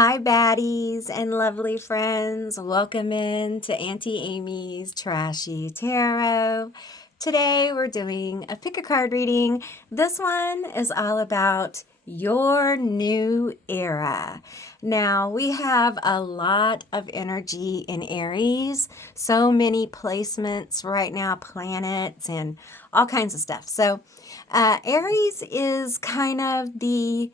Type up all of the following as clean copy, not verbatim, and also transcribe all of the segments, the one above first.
Hi, baddies and lovely friends. Welcome in to Auntie Amy's Trashy Tarot. Today we're doing a pick a card reading. This one is all about your new era. Now, we have a lot of energy in Aries, so many placements right now, planets, and all kinds of stuff. So, Aries is kind of the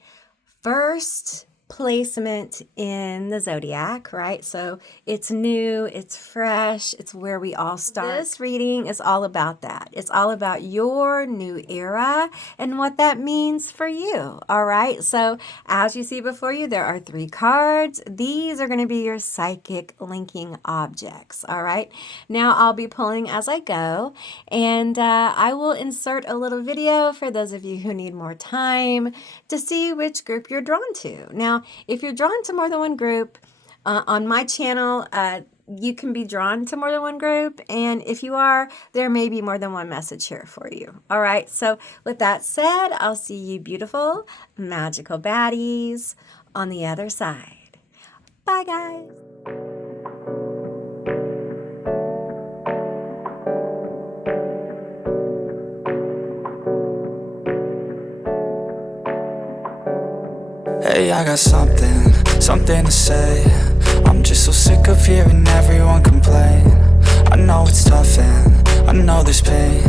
first placement in the zodiac, right? So it's new, it's fresh, it's where we all start. This reading is all about that. It's all about your new era and what that means for you, all right? So as you see before you, there are 3 cards. These are going to be your psychic linking objects, all right? Now I'll be pulling as I go, and I will insert a little video for those of you who need more time to see which group you're drawn to. Now, if you're drawn to more than one group, on my channel, you can be drawn to more than one group. And if you are, there may be more than one message here for you. All right. So with that said, I'll see you beautiful, magical baddies on the other side. Bye, guys. Hey, I got something to say. I'm just so sick of hearing everyone complain. I know it's tough and I know there's pain,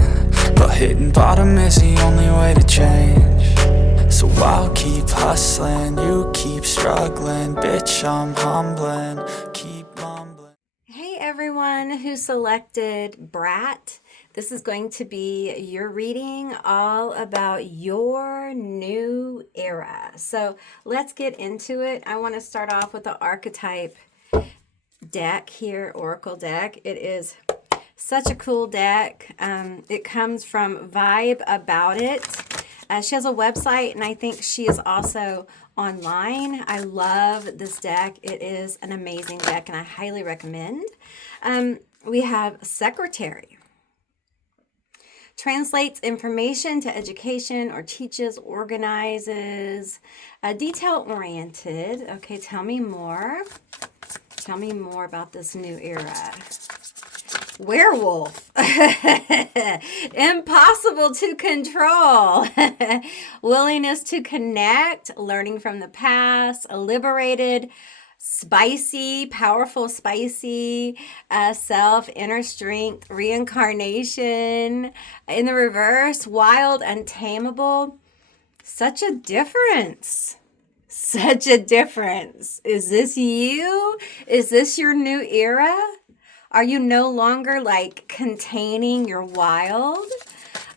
but hitting bottom is the only way to change. So I'll keep hustling, you keep struggling. Bitch, I'm humbling, keep mumbling. Hey everyone who selected Brat. This is going to be your reading all about your new era. So let's get into it. I want to start off with the archetype deck here, Oracle deck. It is such a cool deck. It comes from Vibe About It. She has a website, and I think she is also online. I love this deck. It is an amazing deck, and I highly recommend. We have Secretary. Translates information to education or teaches, organizes, detail-oriented. Okay, tell me more. Tell me more about this new era. Werewolf. Impossible to control. Willingness to connect, learning from the past, liberated, spicy, powerful, spicy, self, inner strength, reincarnation. In the reverse, wild, untamable. Such a difference. Such a difference. Is this you? Is this your new era? Are you no longer like containing your wild?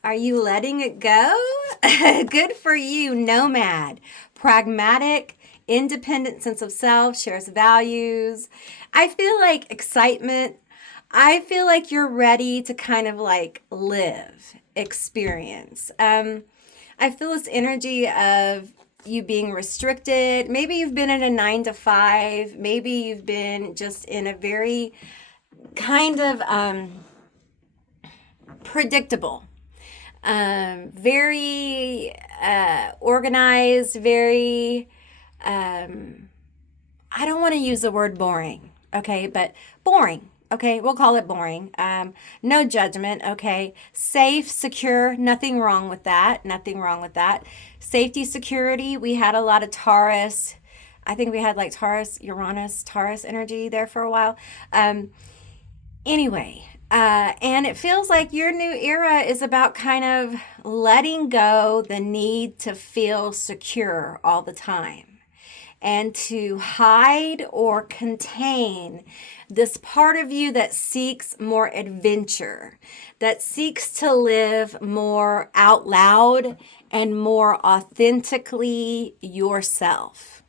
Are you letting it go? Good for you, nomad, pragmatic, independent sense of self, shares values. I feel like excitement. I feel like you're ready to kind of like live, experience. I feel this energy of you being restricted. Maybe you've been in a 9 to 5. Maybe you've been just in a very kind of predictable, very organized, very, I don't want to use the word boring, okay, but boring. Okay, we'll call it boring. No judgment, okay. Safe, secure, nothing wrong with that. Nothing wrong with that. Safety, security, we had a lot of Taurus. I think we had like Taurus, Uranus, Taurus energy there for a while. Anyway, and it feels like your new era is about kind of letting go the need to feel secure all the time and to hide or contain this part of you that seeks more adventure, that seeks to live more out loud and more authentically yourself.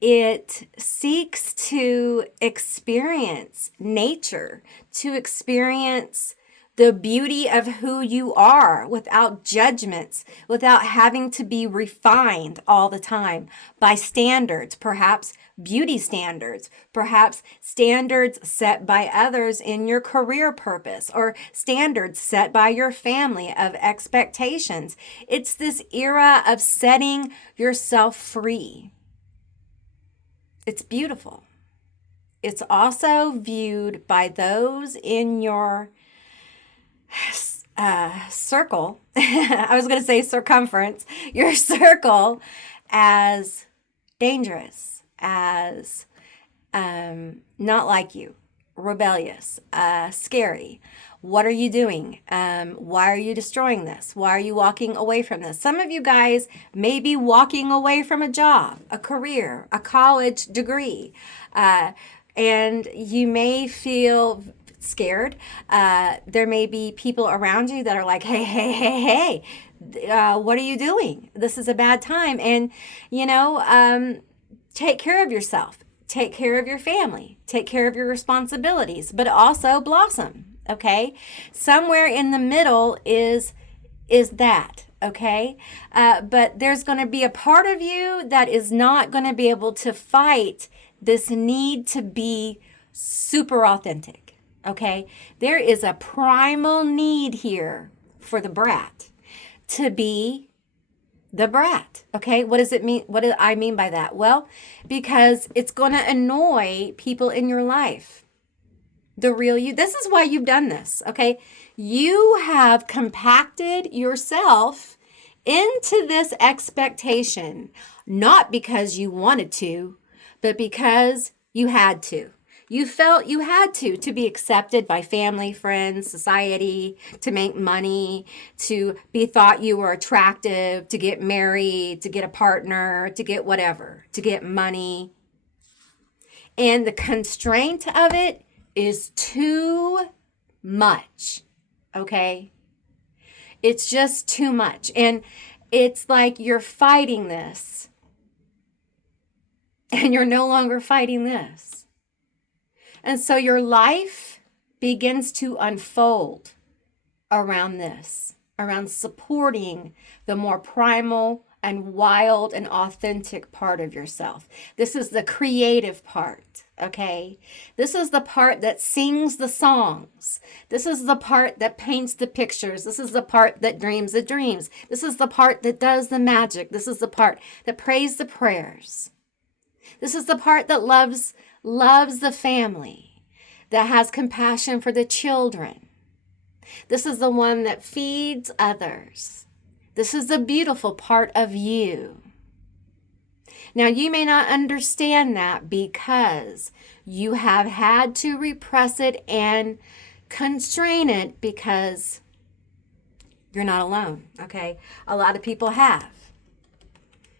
It seeks to experience nature, to experience the beauty of who you are without judgments, without having to be refined all the time by standards, perhaps beauty standards, perhaps standards set by others in your career purpose, or standards set by your family of expectations. It's this era of setting yourself free. It's beautiful. It's also viewed by those in your circle. I was going to say circumference, your circle, as dangerous, as not like you, rebellious, scary. What are you doing? Why are you destroying this? Why are you walking away from this? Some of you guys may be walking away from a job, a career, a college degree, and you may feel scared. There may be people around you that are like, hey, what are you doing? This is a bad time. And, take care of yourself. Take care of your family. Take care of your responsibilities, but also blossom. Okay. Somewhere in the middle is that. Okay. But there's going to be a part of you that is not going to be able to fight this need to be super authentic. Okay. There is a primal need here for the brat to be the brat. Okay. What does it mean? What do I mean by that? Well, because it's going to annoy people in your life. The real you. This is why you've done this. Okay. You have compacted yourself into this expectation, not because you wanted to, but because you had to. You felt you had to be accepted by family, friends, society, to make money, to be thought you were attractive, to get married, to get a partner, to get whatever, to get money. And the constraint of it is too much. Okay? It's just too much. And it's like you're fighting this, and you're no longer fighting this. And so your life begins to unfold around this, around supporting the more primal and wild and authentic part of yourself. This is the creative part, okay? This is the part that sings the songs. This is the part that paints the pictures. This is the part that dreams the dreams. This is the part that does the magic. This is the part that prays the prayers. This is the part that loves the family, that has compassion for the children. This is the one that feeds others. This is the beautiful part of you. Now, you may not understand that because you have had to repress it and constrain it because you're not alone, okay? A lot of people have,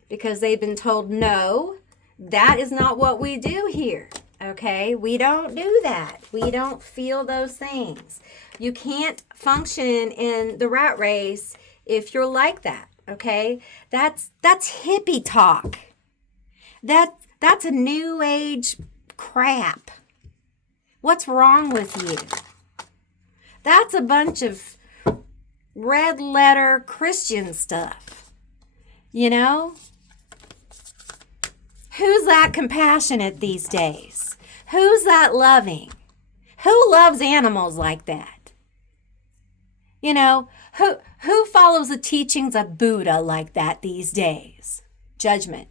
because they've been told, no, that is not what we do here, okay? We don't do that. We don't feel those things. You can't function in the rat race if you're like that, okay? That's hippie talk. That's a new age crap. What's wrong with you? That's a bunch of red letter Christian stuff, you know? Who's that compassionate these days? Who's that loving? Who loves animals like that? You know, who follows the teachings of Buddha like that these days? Judgment.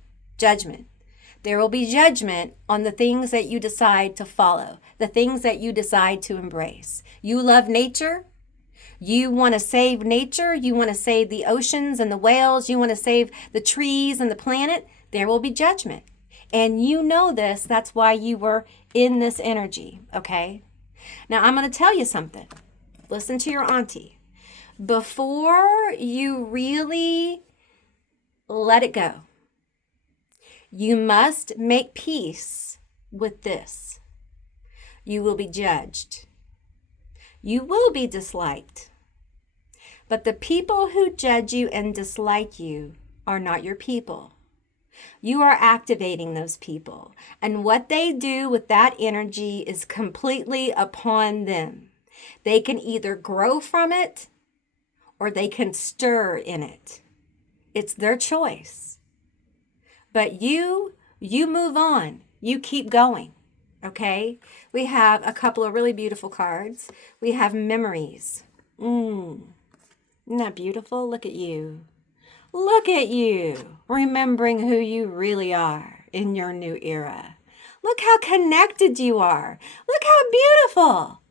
There will be judgment on the things that you decide to follow, the things that you decide to embrace. You love nature. You want to save nature. You want to save the oceans and the whales. You want to save the trees and the planet. There will be judgment. And you know this. That's why you were in this energy, okay? Now, I'm going to tell you something. Listen to your auntie. Before you really let it go, you must make peace with this. You will be judged. You will be disliked. But the people who judge you and dislike you are not your people. You are activating those people. And what they do with that energy is completely upon them. They can either grow from it or they can stir in it. It's their choice. But you move on. You keep going. Okay? We have a couple of really beautiful cards. We have memories. Isn't that beautiful? Look at you. Look at you, remembering who you really are in your new era. Look how connected you are. Look how beautiful.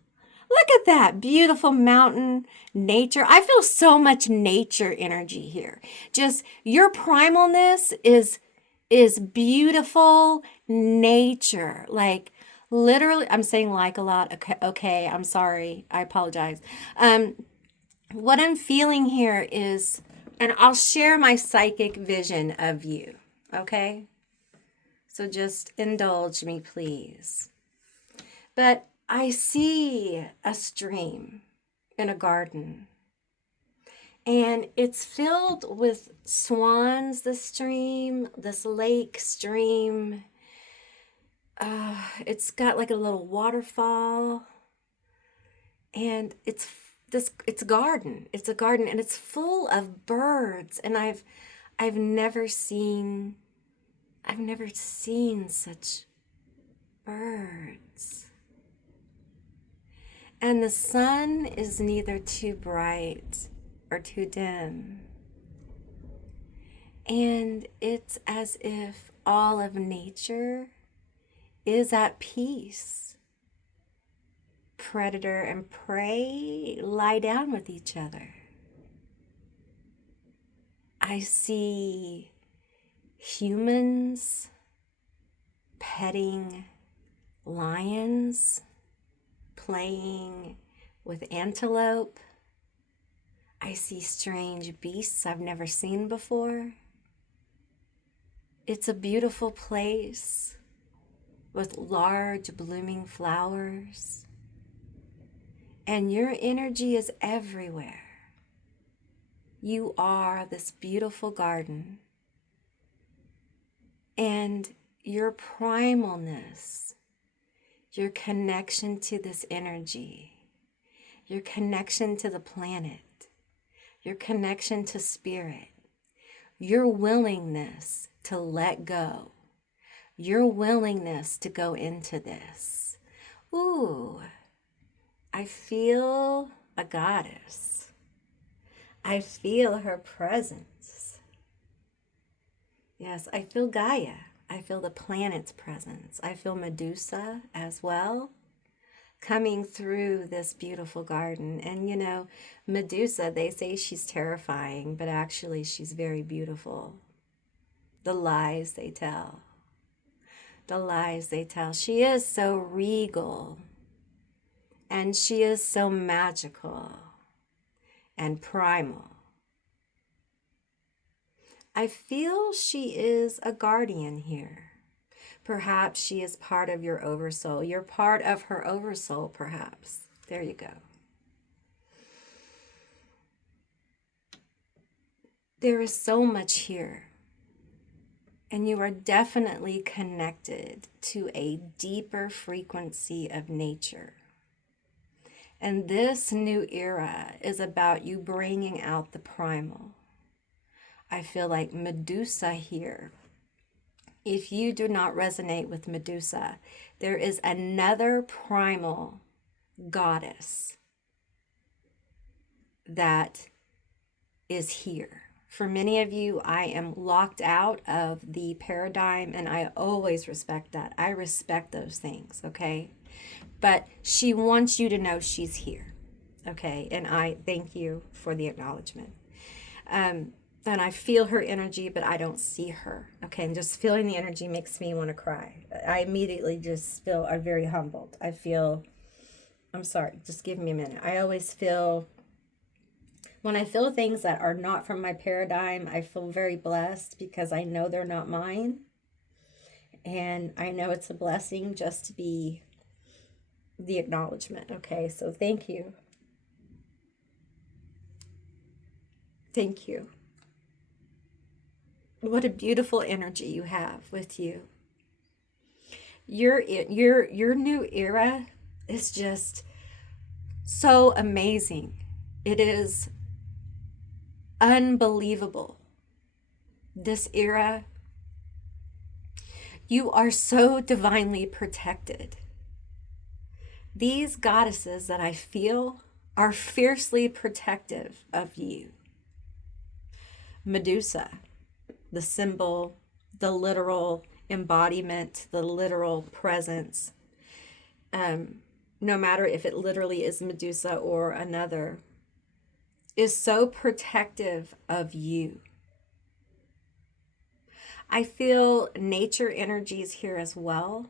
Look at that beautiful mountain nature. I feel so much nature energy here. Just your primalness is beautiful nature. Like literally, I'm saying like a lot. Okay, I'm sorry. I apologize. What I'm feeling here is, and I'll share my psychic vision of you. Okay? So just indulge me, please. But I see a stream in a garden, and it's filled with swans, this stream, this lake stream. It's got like a little waterfall, and it's a garden. It's a garden, and it's full of birds. And I've never seen such birds. And the sun is neither too bright or too dim. And it's as if all of nature is at peace. Predator and prey lie down with each other. I see humans petting lions, playing with antelope. I see strange beasts I've never seen before. It's a beautiful place with large blooming flowers. And your energy is everywhere. You are this beautiful garden. And your primalness, your connection to this energy, your connection to the planet, your connection to spirit, your willingness to let go, your willingness to go into this. Ooh, I feel a goddess. I feel her presence. Yes, I feel Gaia. I feel the planet's presence. I feel Medusa as well coming through this beautiful garden. And you know, Medusa, they say she's terrifying, but actually she's very beautiful. The lies they tell. The lies they tell. She is so regal. And she is so magical and primal. I feel she is a guardian here. Perhaps she is part of your oversoul. You're part of her oversoul, perhaps. There you go. There is so much here. And you are definitely connected to a deeper frequency of nature. And this new era is about you bringing out the primal. I feel like Medusa here. If you do not resonate with Medusa, there is another primal goddess that is here. For many of you, I am locked out of the paradigm, and I always respect that. I respect those things, okay? But she wants you to know she's here, okay? And I thank you for the acknowledgement. And I feel her energy, but I don't see her. Okay, and just feeling the energy makes me want to cry. I immediately just feel I'm very humbled. I'm sorry, just give me a minute. I always feel, when I feel things that are not from my paradigm, I feel very blessed because I know they're not mine. And I know it's a blessing just to be the acknowledgement. Okay, so thank you. Thank you. What a beautiful energy you have with you. Your new era is just so amazing. It is unbelievable. This era, you are so divinely protected. These goddesses that I feel are fiercely protective of you. Medusa, the symbol, the literal embodiment, the literal presence, no matter if it literally is Medusa or another, is so protective of you. I feel nature energies here as well.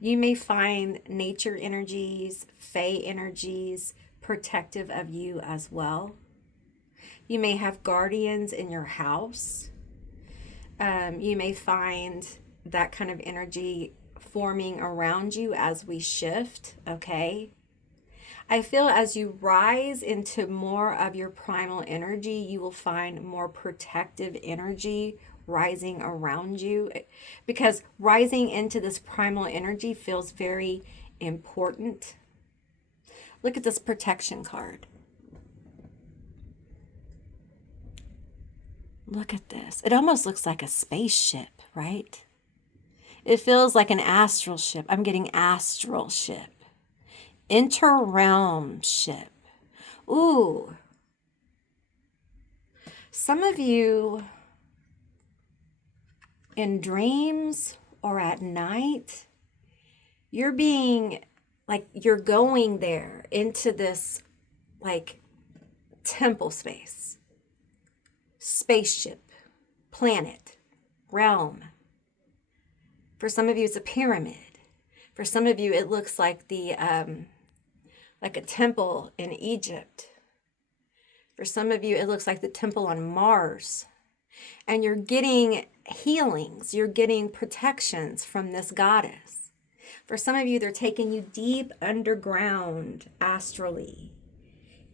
You may find nature energies, fae energies, protective of you as well. You may have guardians in your house. You may find that kind of energy forming around you as we shift, okay? I feel as you rise into more of your primal energy, you will find more protective energy rising around you, because rising into this primal energy feels very important. Look at this protection card. Look at this. It almost looks like a spaceship, right? It feels like an astral ship. I'm getting astral ship. Inter-realm ship. Ooh. Some of you in dreams or at night, you're being like, you're going there into this like temple space, spaceship, planet, realm. For some of you, it's a pyramid. For some of you, it looks like the like a temple in Egypt. For some of you, it looks like the temple on Mars. And you're getting healings, you're getting protections from this goddess. For some of you, they're taking you deep underground astrally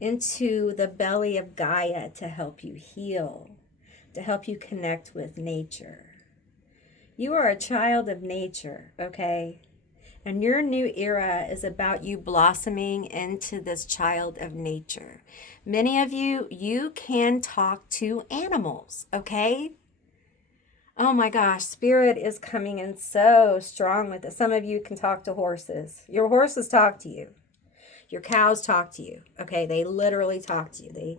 into the belly of Gaia to help you heal, to help you connect with nature. You are a child of nature, okay? And your new era is about you blossoming into this child of nature. Many of you, you can talk to animals, okay? Oh my gosh, spirit is coming in so strong with it. Some of you can talk to horses. Your horses talk to you. Your cows talk to you, okay? They literally talk to you.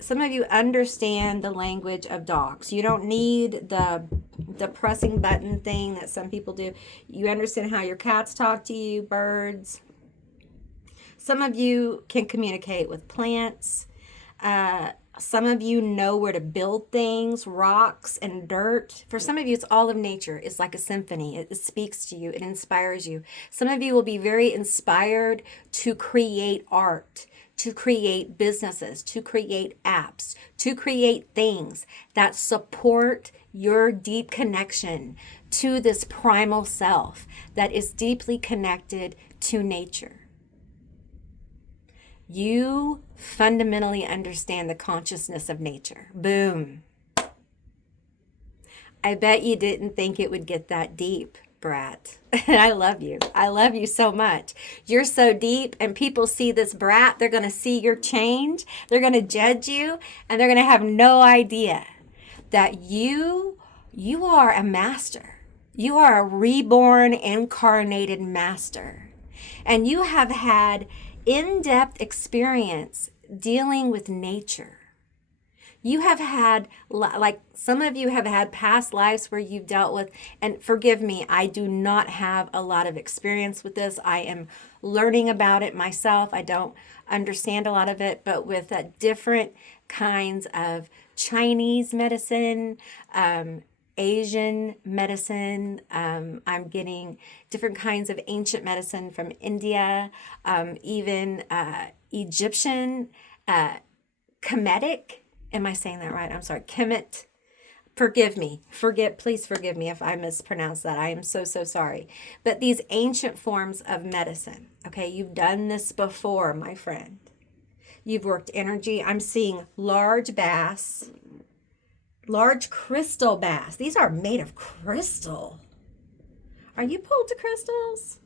Some of you understand the language of dogs. You don't need the pressing button thing that some people do. You understand how your cats talk to you, birds. Some of you can communicate with plants. Some of you know where to build things, rocks and dirt. For some of you, it's all of nature. It's like a symphony. It speaks to you. It inspires you. Some of you will be very inspired to create art, to create businesses, to create apps, to create things that support your deep connection to this primal self that is deeply connected to nature. You fundamentally understand the consciousness of nature. Boom. I bet you didn't think it would get that deep, Brat. I love you. I love you so much. You're so deep, and people see this Brat. They're going to see your change. They're going to judge you, and they're going to have no idea that you are a master. You are a reborn, incarnated master. And you have had in-depth experience dealing with nature. You have had, like some of you have had past lives where you've dealt with, and forgive me, I do not have a lot of experience with this. I am learning about it myself. I don't understand a lot of it, but with different kinds of Chinese medicine, Asian medicine. I'm getting different kinds of ancient medicine from India, even Egyptian, Kemetic. Am I saying that right? I'm sorry. Kemet. Forgive me. Please forgive me if I mispronounce that. I am so sorry. But these ancient forms of medicine, okay, you've done this before, my friend. You've worked energy. I'm seeing large bass. Large crystal bass. These are made of crystal. Are you pulled to crystals?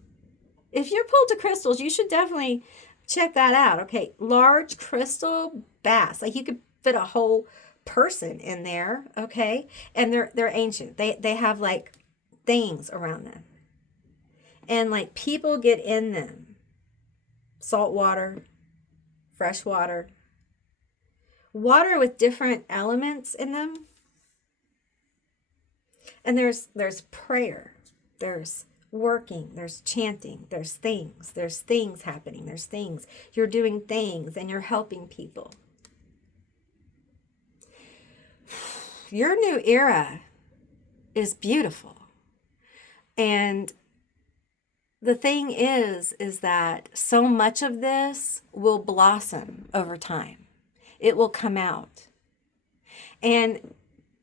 If you're pulled to crystals, you should definitely check that out. Okay, large crystal bass. Like you could fit a whole person in there. Okay, and they're ancient. They have like things around them, and like people get in them. Salt water, fresh water, water with different elements in them. And there's prayer, there's working, there's chanting, there's things happening, there's things. You're doing things and you're helping people. Your new era is beautiful. And the thing is that so much of this will blossom over time. It will come out. And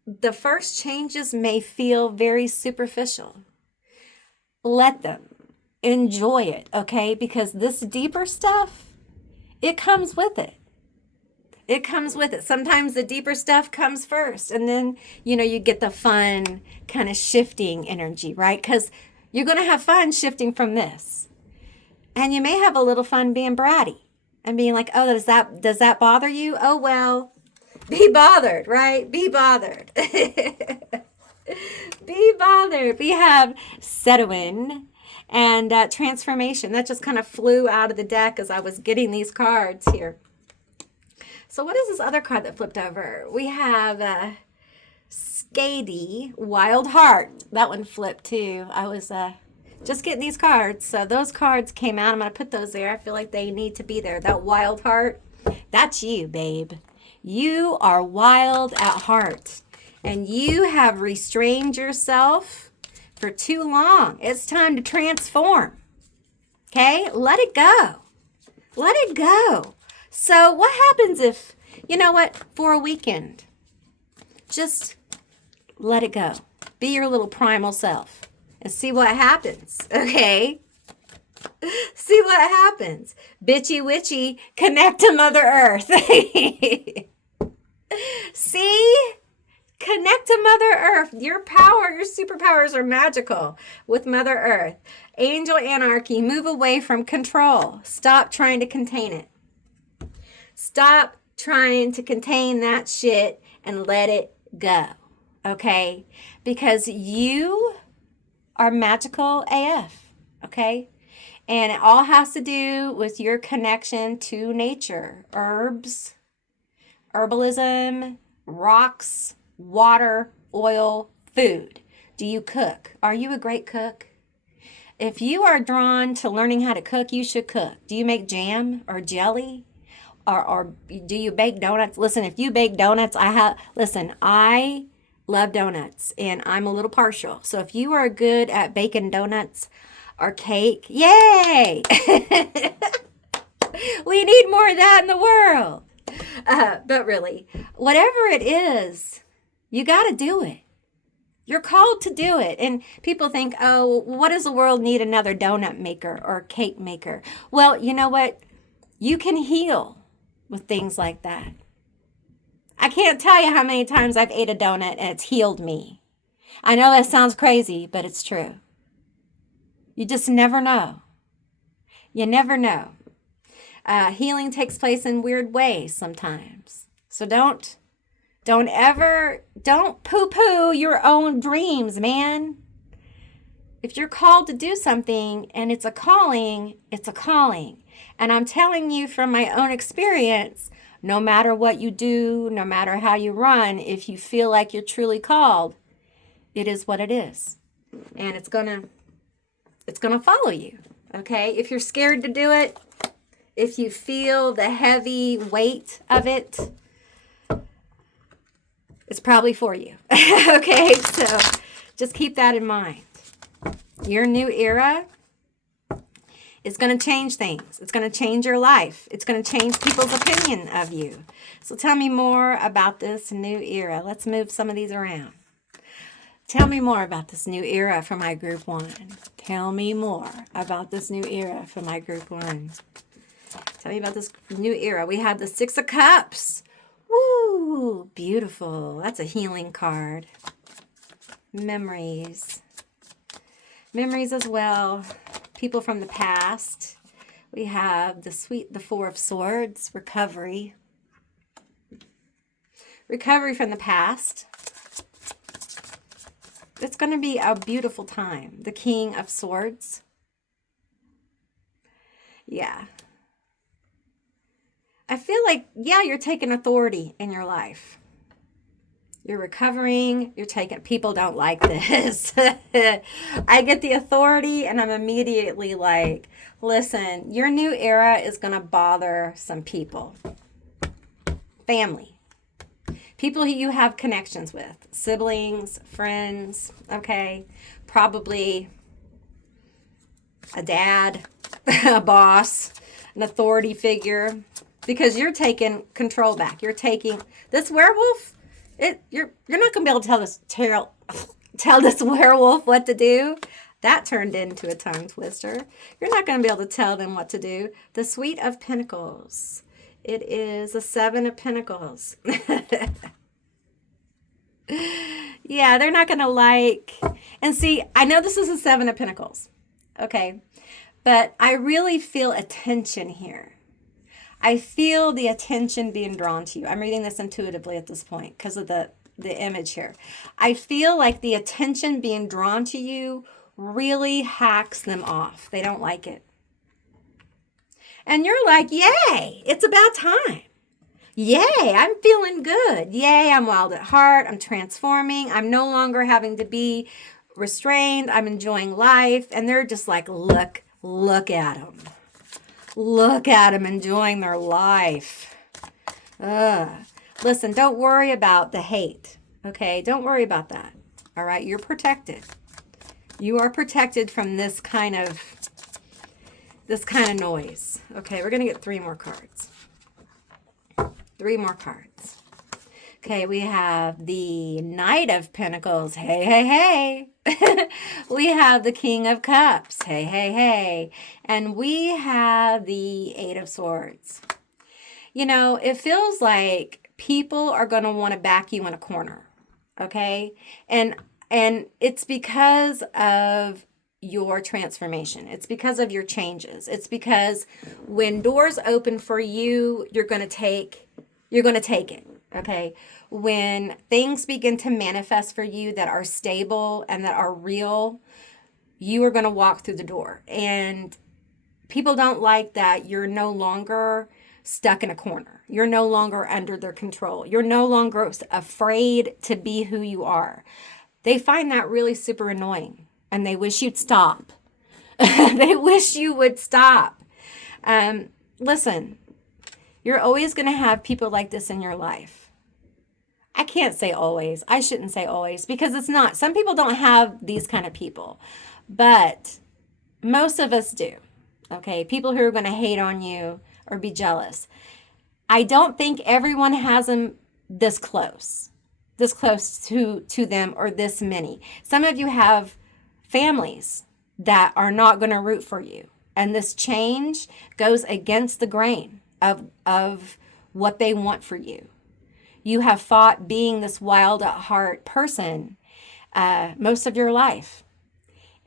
the first changes may feel very superficial. Let them. Enjoy it, okay? Because this deeper stuff, it comes with it. It comes with it. Sometimes the deeper stuff comes first. And then, you get the fun kind of shifting energy, right? Because you're going to have fun shifting from this. And you may have a little fun being bratty and being like, oh, does that bother you? Oh, well, be bothered, right? Be bothered. Be bothered. We have settling and transformation. That just kind of flew out of the deck as I was getting these cards here. So what is this other card that flipped over? We have Skady, Wild Heart. That one flipped too. I was just getting these cards. So those cards came out. I'm going to put those there. I feel like they need to be there. That Wild Heart, that's you, babe. You are wild at heart. And you have restrained yourself for too long. It's time to transform. Okay? Let it go. Let it go. So what happens if, for a weekend, just let it go. Be your little primal self and see what happens, okay? See what happens. Bitchy witchy, connect to Mother Earth. See? Connect to Mother Earth. Your power, your superpowers are magical with Mother Earth. Angel anarchy, move away from control. Stop trying to contain it. Stop trying to contain that shit and let it go, okay? Because you are magical AF, okay? And it all has to do with your connection to nature. Herbs, herbalism, rocks, water, oil, food. Do you cook? Are you a great cook? If you are drawn to learning how to cook, you should cook. Do you make jam or jelly? Or do you bake donuts? Listen, if you bake donuts, I love donuts and I'm a little partial. So if you are good at baking donuts or cake, yay! We need more of that in the world. But really, whatever it is, you got to do it. You're called to do it. And people think, oh, what does the world need another donut maker or cake maker? Well, you know what? You can heal with things like that. I can't tell you how many times I've ate a donut and it's healed me. I know that sounds crazy, but it's true. You just never know. You never know. Healing takes place in weird ways sometimes. So don't poo-poo your own dreams, man. If you're called to do something and it's a calling, it's a calling. And I'm telling you from my own experience, no matter what you do, no matter how you run, if you feel like you're truly called, it is what it is. And it's gonna follow you, okay? If you're scared to do it, if you feel the heavy weight of it, it's probably for you, okay? So just keep that in mind. Your new era is going to change things. It's going to change your life. It's going to change people's opinion of you. So tell me more about this new era. Let's move some of these around. Tell me more about this new era for my group 1. Tell me more about this new era for my group 1. Tell me about this new era. We have the 6 of Cups. Woo, beautiful. That's a healing card. Memories. Memories as well. People from the past. We have the 4 of Swords. Recovery. Recovery from the past. It's going to be a beautiful time. The King of Swords. Yeah. I feel like, yeah, you're taking authority in your life. You're recovering. You're taking, people don't like this. I get the authority and I'm immediately like, listen, your new era is going to bother some people. Family. People who you have connections with. Siblings, friends, okay? Probably a dad, a boss, an authority figure. Because you're taking control back. You're taking this werewolf. You're not gonna be able to tell this werewolf what to do. That turned into a tongue twister. You're not gonna be able to tell them what to do. The Suite of Pentacles. It is a 7 of Pentacles. Yeah, they're not gonna like. And see, I know this is a 7 of Pentacles. Okay, but I really feel attention here. I feel the attention being drawn to you. I'm reading this intuitively at this point because of the image here. I feel like the attention being drawn to you really hacks them off. They don't like it. And you're like, yay, it's about time. Yay, I'm feeling good. Yay, I'm wild at heart. I'm transforming. I'm no longer having to be restrained. I'm enjoying life. And they're just like, look at them. Look at them enjoying their life. Listen, don't worry about the hate. Okay, don't worry about that. All right, you're protected. You are protected from this kind of noise. Okay, we're gonna get 3 more cards. 3 more cards. Okay, we have the Knight of Pentacles. Hey, hey, hey. We have the King of Cups. Hey, hey, hey. And we have the 8 of Swords. You know, it feels like people are going to want to back you in a corner. Okay? And it's because of your transformation. It's because of your changes. It's because when doors open for you, you're going to take it. Okay, when things begin to manifest for you that are stable and that are real, you are going to walk through the door. And people don't like that you're no longer stuck in a corner. You're no longer under their control. You're no longer afraid to be who you are. They find that really super annoying and they wish you'd stop. They wish you would stop. Listen, you're always going to have people like this in your life. I can't say always. I shouldn't say always because it's not. Some people don't have these kind of people, but most of us do. Okay, people who are going to hate on you or be jealous. I don't think everyone has them this close to them or this many. Some of you have families that are not going to root for you. And this change goes against the grain of what they want for you. You have fought being this wild at heart person most of your life.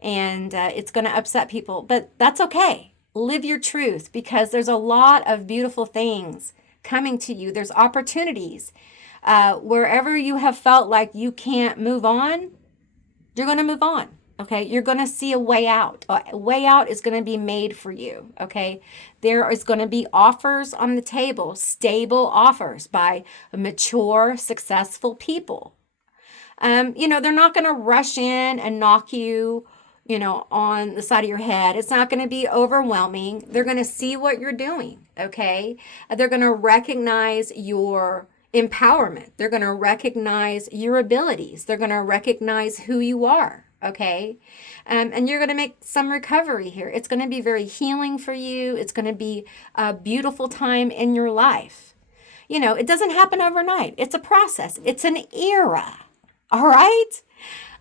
And it's going to upset people, but that's okay. Live your truth because there's a lot of beautiful things coming to you. There's opportunities. Wherever you have felt like you can't move on, you're going to move on. Okay, you're going to see a way out. A way out is going to be made for you. Okay, there is going to be offers on the table, stable offers by mature, successful people. You know, they're not going to rush in and knock you, you know, on the side of your head. It's not going to be overwhelming. They're going to see what you're doing. Okay, they're going to recognize your empowerment. They're going to recognize your abilities. They're going to recognize who you are. Okay. And you're going to make some recovery here. It's going to be very healing for you. It's going to be a beautiful time in your life. You know, it doesn't happen overnight. It's a process. It's an era. All right.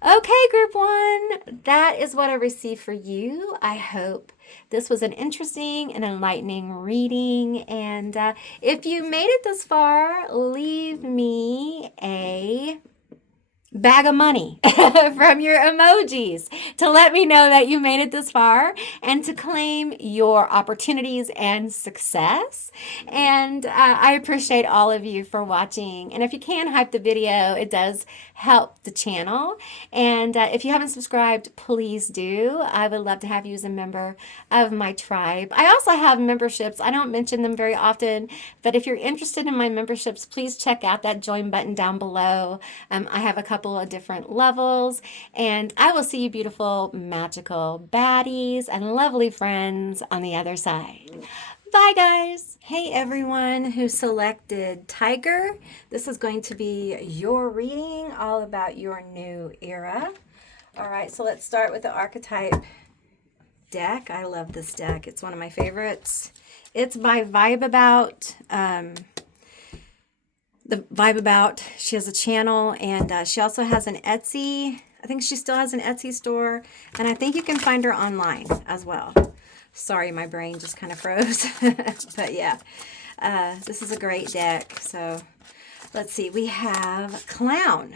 Okay, group 1, that is what I received for you. I hope this was an interesting and enlightening reading. And if you made it this far, leave me a bag of money from your emojis to let me know that you made it this far and to claim your opportunities and success. And I appreciate all of you for watching. And if you can hype the video, it does help the channel. And if you haven't subscribed, please do. I would love to have you as a member of my tribe. I also have memberships. I don't mention them very often, but if you're interested in my memberships, please check out that join button down below. I have a couple of different levels, and I will see you beautiful, magical baddies and lovely friends on the other side. Bye, guys. Hey, everyone who selected Tiger. This is going to be your reading all about your new era. All right, so let's start with the archetype deck. I love this deck. It's one of my favorites. It's by Vibe About. The Vibe About. She has a channel, and she also has an Etsy. I think she still has an Etsy store, and I think you can find her online as well. Sorry, my brain just kind of froze. But yeah, this is a great deck. So let's see. We have Clown.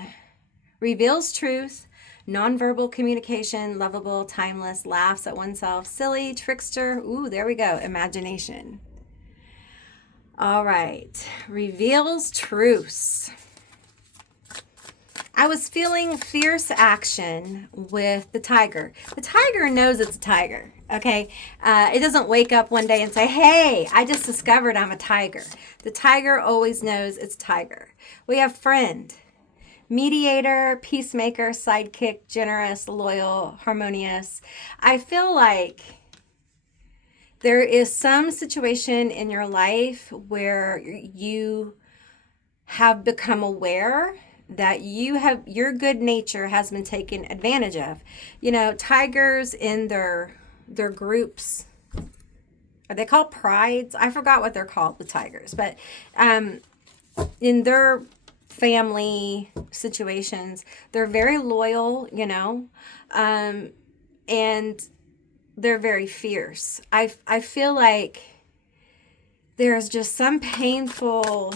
Reveals truth, nonverbal communication, lovable, timeless, laughs at oneself, silly, trickster. Ooh, there we go. Imagination. All right. Reveals truth. I was feeling fierce action with the tiger. The tiger knows it's a tiger, okay? It doesn't wake up one day and say, hey, I just discovered I'm a tiger. The tiger always knows it's tiger. We have friend, mediator, peacemaker, sidekick, generous, loyal, harmonious. I feel like there is some situation in your life where you have become aware that your good nature has been taken advantage of. You know, tigers in their groups, are they called prides? I forgot what they're called, the tigers, but in their family situations, they're very loyal, you know, and they're very fierce. I feel like there's just some painful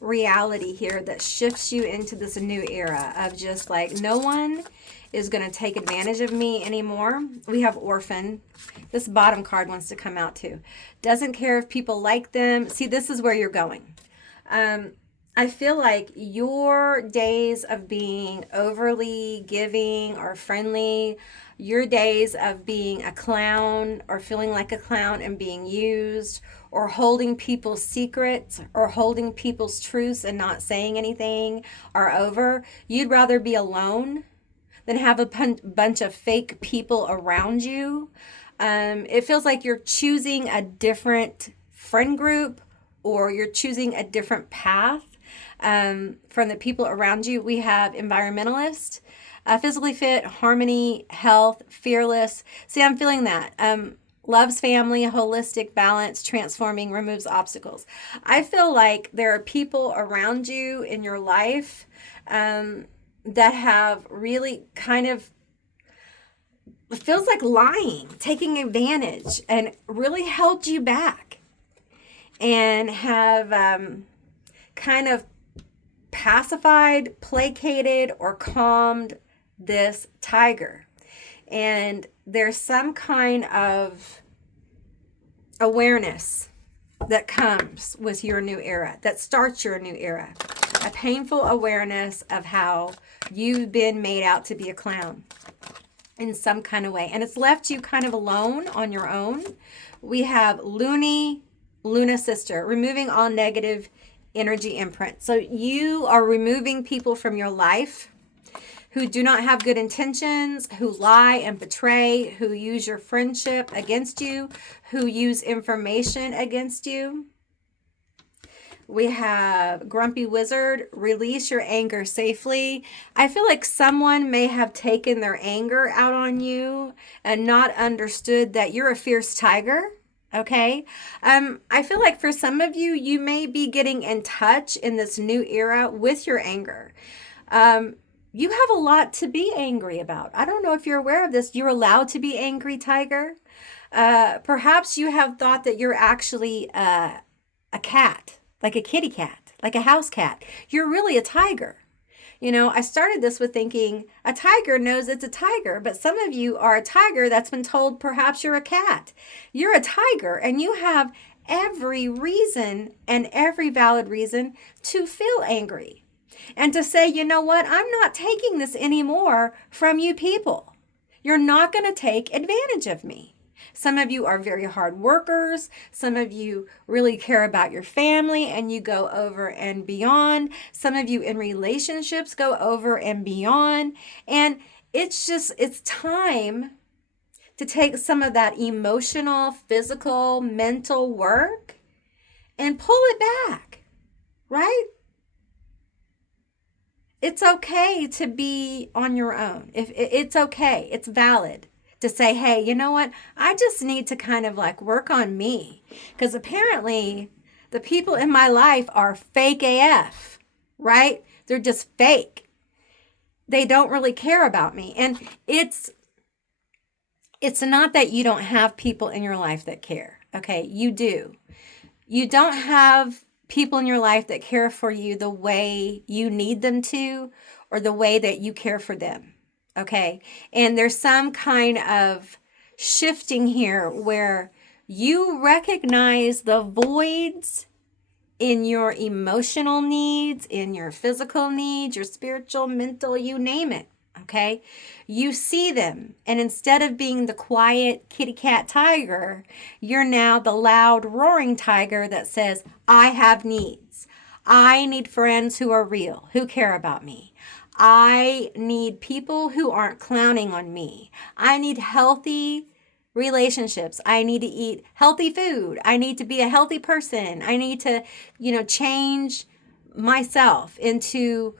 reality here that shifts you into this new era of just like, no one is going to take advantage of me anymore. We have orphan. This bottom card wants to come out too. Doesn't care if people like them. See, this is where you're going. I feel like your days of being overly giving or friendly, your days of being a clown or feeling like a clown and being used, or holding people's secrets or holding people's truths and not saying anything are over. You'd rather be alone than have a bunch of fake people around you. It feels like you're choosing a different friend group, or you're choosing a different path from the people around you. We have environmentalist, physically fit, harmony, health, fearless. See, I'm feeling that. Loves family, holistic, balance, transforming, removes obstacles. I feel like there are people around you in your life that have really kind of, it feels like lying, taking advantage, and really held you back, and have kind of pacified, placated, or calmed this tiger. And there's some kind of awareness that comes with your new era, that starts your new era. A painful awareness of how you've been made out to be a clown in some kind of way. And it's left you kind of alone on your own. We have Luna sister, removing all negative energy imprint. So you are removing people from your life who do not have good intentions, who lie and betray, who use your friendship against you, who use information against you. We have Grumpy Wizard, release your anger safely. I feel like someone may have taken their anger out on you and not understood that you're a fierce tiger. Okay. I feel like for some of you, you may be getting in touch in this new era with your anger. You have a lot to be angry about. I don't know if you're aware of this. You're allowed to be angry, tiger. Perhaps you have thought that you're actually a cat, like a kitty cat, like a house cat. You're really a tiger. I started this with thinking a tiger knows it's a tiger, but some of you are a tiger that's been told perhaps you're a cat. You're a tiger and you have every reason and every valid reason to feel angry and to say, you know what, I'm not taking this anymore from you people. You're not going to take advantage of me. Some of you are very hard workers. Some of you really care about your family and you go over and beyond. Some of you in relationships go over and beyond. And it's time to take some of that emotional, physical, mental work and pull it back, right? It's okay to be on your own. If it's okay, it's valid to say, hey, you know what? I just need to kind of like work on me. Because apparently the people in my life are fake AF, right? They're just fake. They don't really care about me. And it's not that you don't have people in your life that care. Okay, you do. You don't have people in your life that care for you the way you need them to or the way that you care for them. Okay. And there's some kind of shifting here where you recognize the voids in your emotional needs, in your physical needs, your spiritual, mental, you name it. Okay. You see them. And instead of being the quiet kitty cat tiger, you're now the loud roaring tiger that says, I have needs. I need friends who are real, who care about me. I need people who aren't clowning on me. I need healthy relationships. I need to eat healthy food. I need to be a healthy person. I need to, change myself into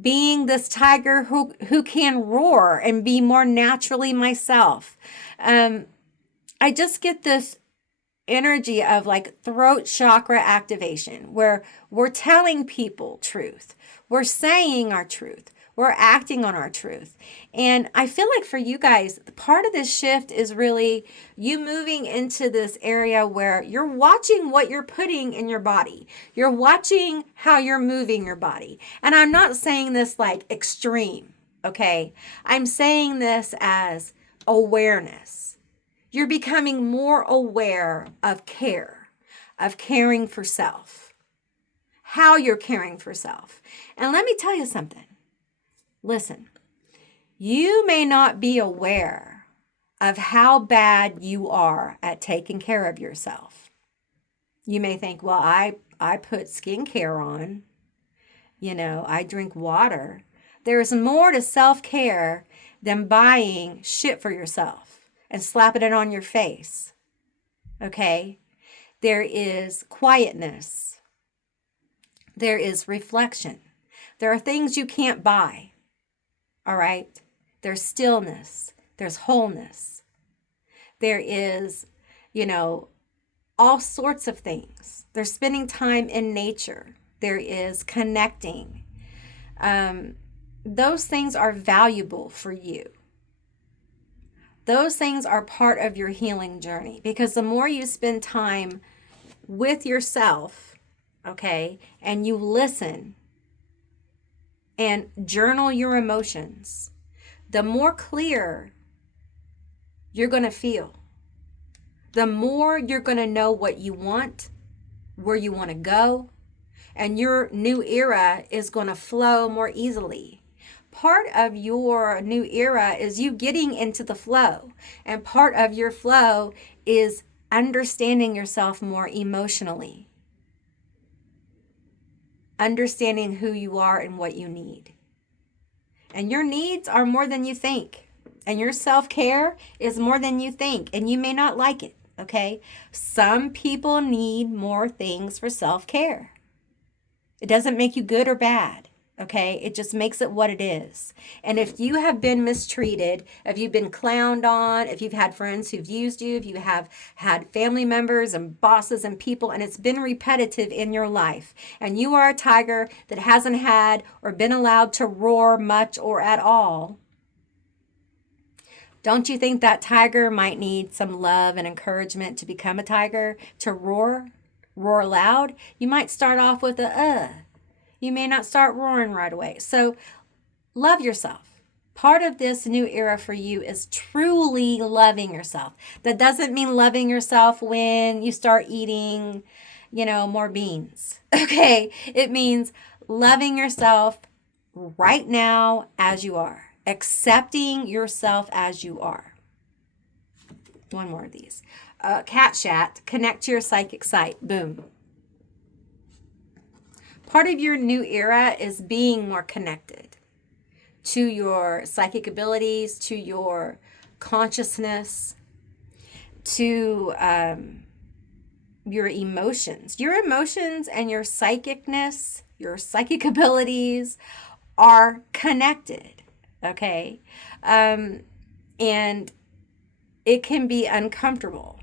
being this tiger who can roar and be more naturally myself. I just get this energy of like throat chakra activation where we're telling people truth. We're saying our truth. We're acting on our truth. And I feel like for you guys, part of this shift is really you moving into this area where you're watching what you're putting in your body. You're watching how you're moving your body. And I'm not saying this like extreme, okay? I'm saying this as awareness. You're becoming more aware of care, of caring for self, how you're caring for self. And let me tell you something. Listen, you may not be aware of how bad you are at taking care of yourself. You may think, well, I put skincare on, I drink water. There's more to self-care than buying shit for yourself and slapping it on your face. Okay? There is quietness. There is reflection. There are things you can't buy. All right? There's stillness. There's wholeness. There is, all sorts of things. There's spending time in nature. There is connecting. Those things are valuable for you. Those things are part of your healing journey because the more you spend time with yourself, okay, and you listen and journal your emotions, the more clear you're going to feel. The more you're going to know what you want, where you want to go, and your new era is going to flow more easily. Part of your new era is you getting into the flow, and part of your flow is understanding yourself more emotionally. Understanding who you are and what you need. And your needs are more than you think. And your self-care is more than you think. And you may not like it, okay? Some people need more things for self-care. It doesn't make you good or bad, okay? It just makes it what it is. And if you have been mistreated, if you've been clowned on, if you've had friends who've used you, if you have had family members and bosses and people, and it's been repetitive in your life, and you are a tiger that hasn't had or been allowed to roar much or at all, don't you think that tiger might need some love and encouragement to become a tiger, to roar loud? You might start off with a You may not start roaring right away. So love yourself. Part of this new era for you is truly loving yourself. That doesn't mean loving yourself when you start eating, more beans. Okay? It means loving yourself right now as you are, accepting yourself as you are. One more of these. Cat chat, connect to your psychic site. Boom. Part of your new era is being more connected to your psychic abilities, to your consciousness, to your emotions. Your emotions and your psychicness, your psychic abilities are connected, okay? And it can be uncomfortable.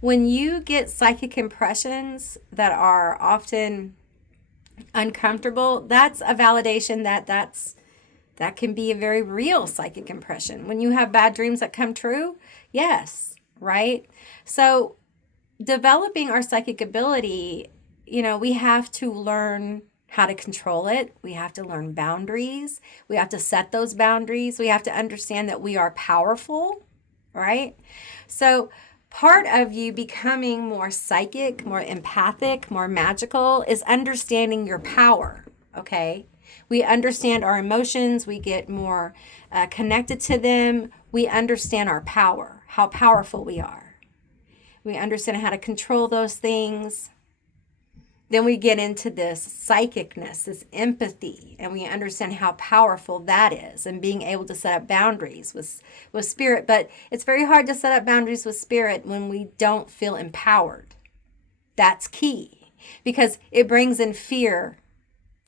When you get psychic impressions that are often uncomfortable, that's a validation that can be a very real psychic impression. When you have bad dreams that come true, yes, right? So developing our psychic ability, we have to learn how to control it. We have to learn boundaries. We have to set those boundaries. We have to understand that we are powerful, right? So part of you becoming more psychic, more empathic, more magical is understanding your power, okay? We understand our emotions. We get more connected to them. We understand our power, how powerful we are. We understand how to control those things. Then we get into this psychicness, this empathy, and we understand how powerful that is and being able to set up boundaries with spirit. But it's very hard to set up boundaries with spirit when we don't feel empowered. That's key because it brings in fear.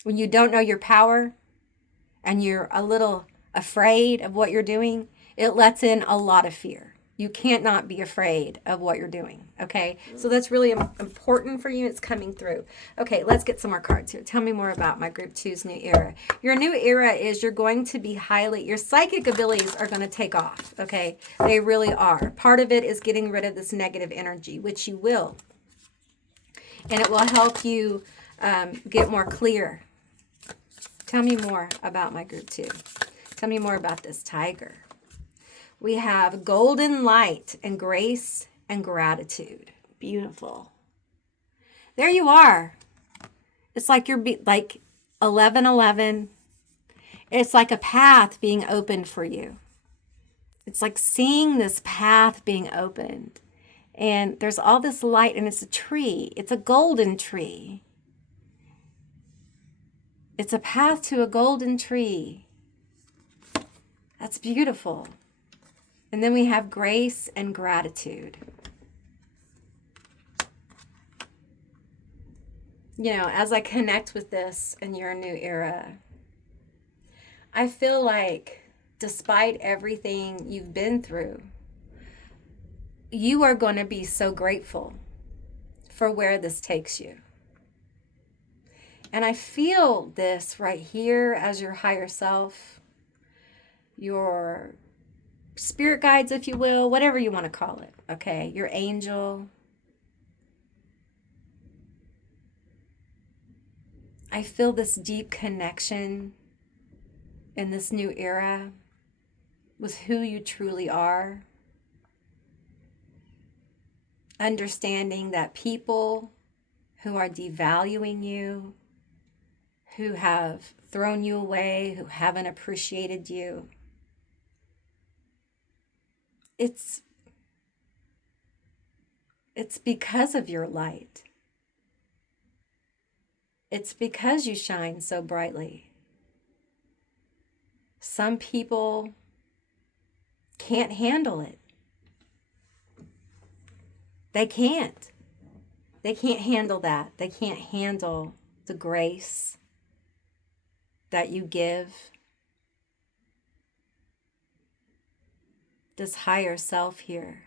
When you don't know your power and you're a little afraid of what you're doing, it lets in a lot of fear. You can't not be afraid of what you're doing, okay? So that's really important for you. It's coming through. Okay, let's get some more cards here. Tell me more about my Group 2's new era. Your new era is you're going to be your psychic abilities are going to take off, okay? They really are. Part of it is getting rid of this negative energy, which you will. And it will help you get more clear. Tell me more about my Group 2. Tell me more about this tiger. We have golden light and grace and gratitude. Beautiful. There you are. It's like you're like 11:11. It's like a path being opened for you. It's like seeing this path being opened. And there's all this light, and it's a tree. It's a golden tree. It's a path to a golden tree. That's beautiful. And then we have grace and gratitude. As I connect with this in your new era, I feel like despite everything you've been through, you are going to be so grateful for where this takes you. And I feel this right here as your higher self, your spirit guides, if you will, whatever you want to call it, okay? Your angel. I feel this deep connection in this new era with who you truly are. Understanding that people who are devaluing you, who have thrown you away, who haven't appreciated you, it's because of your light. It's because you shine so brightly. Some people can't handle it. They can't. They can't handle that. They can't handle the grace that you give. This higher self here.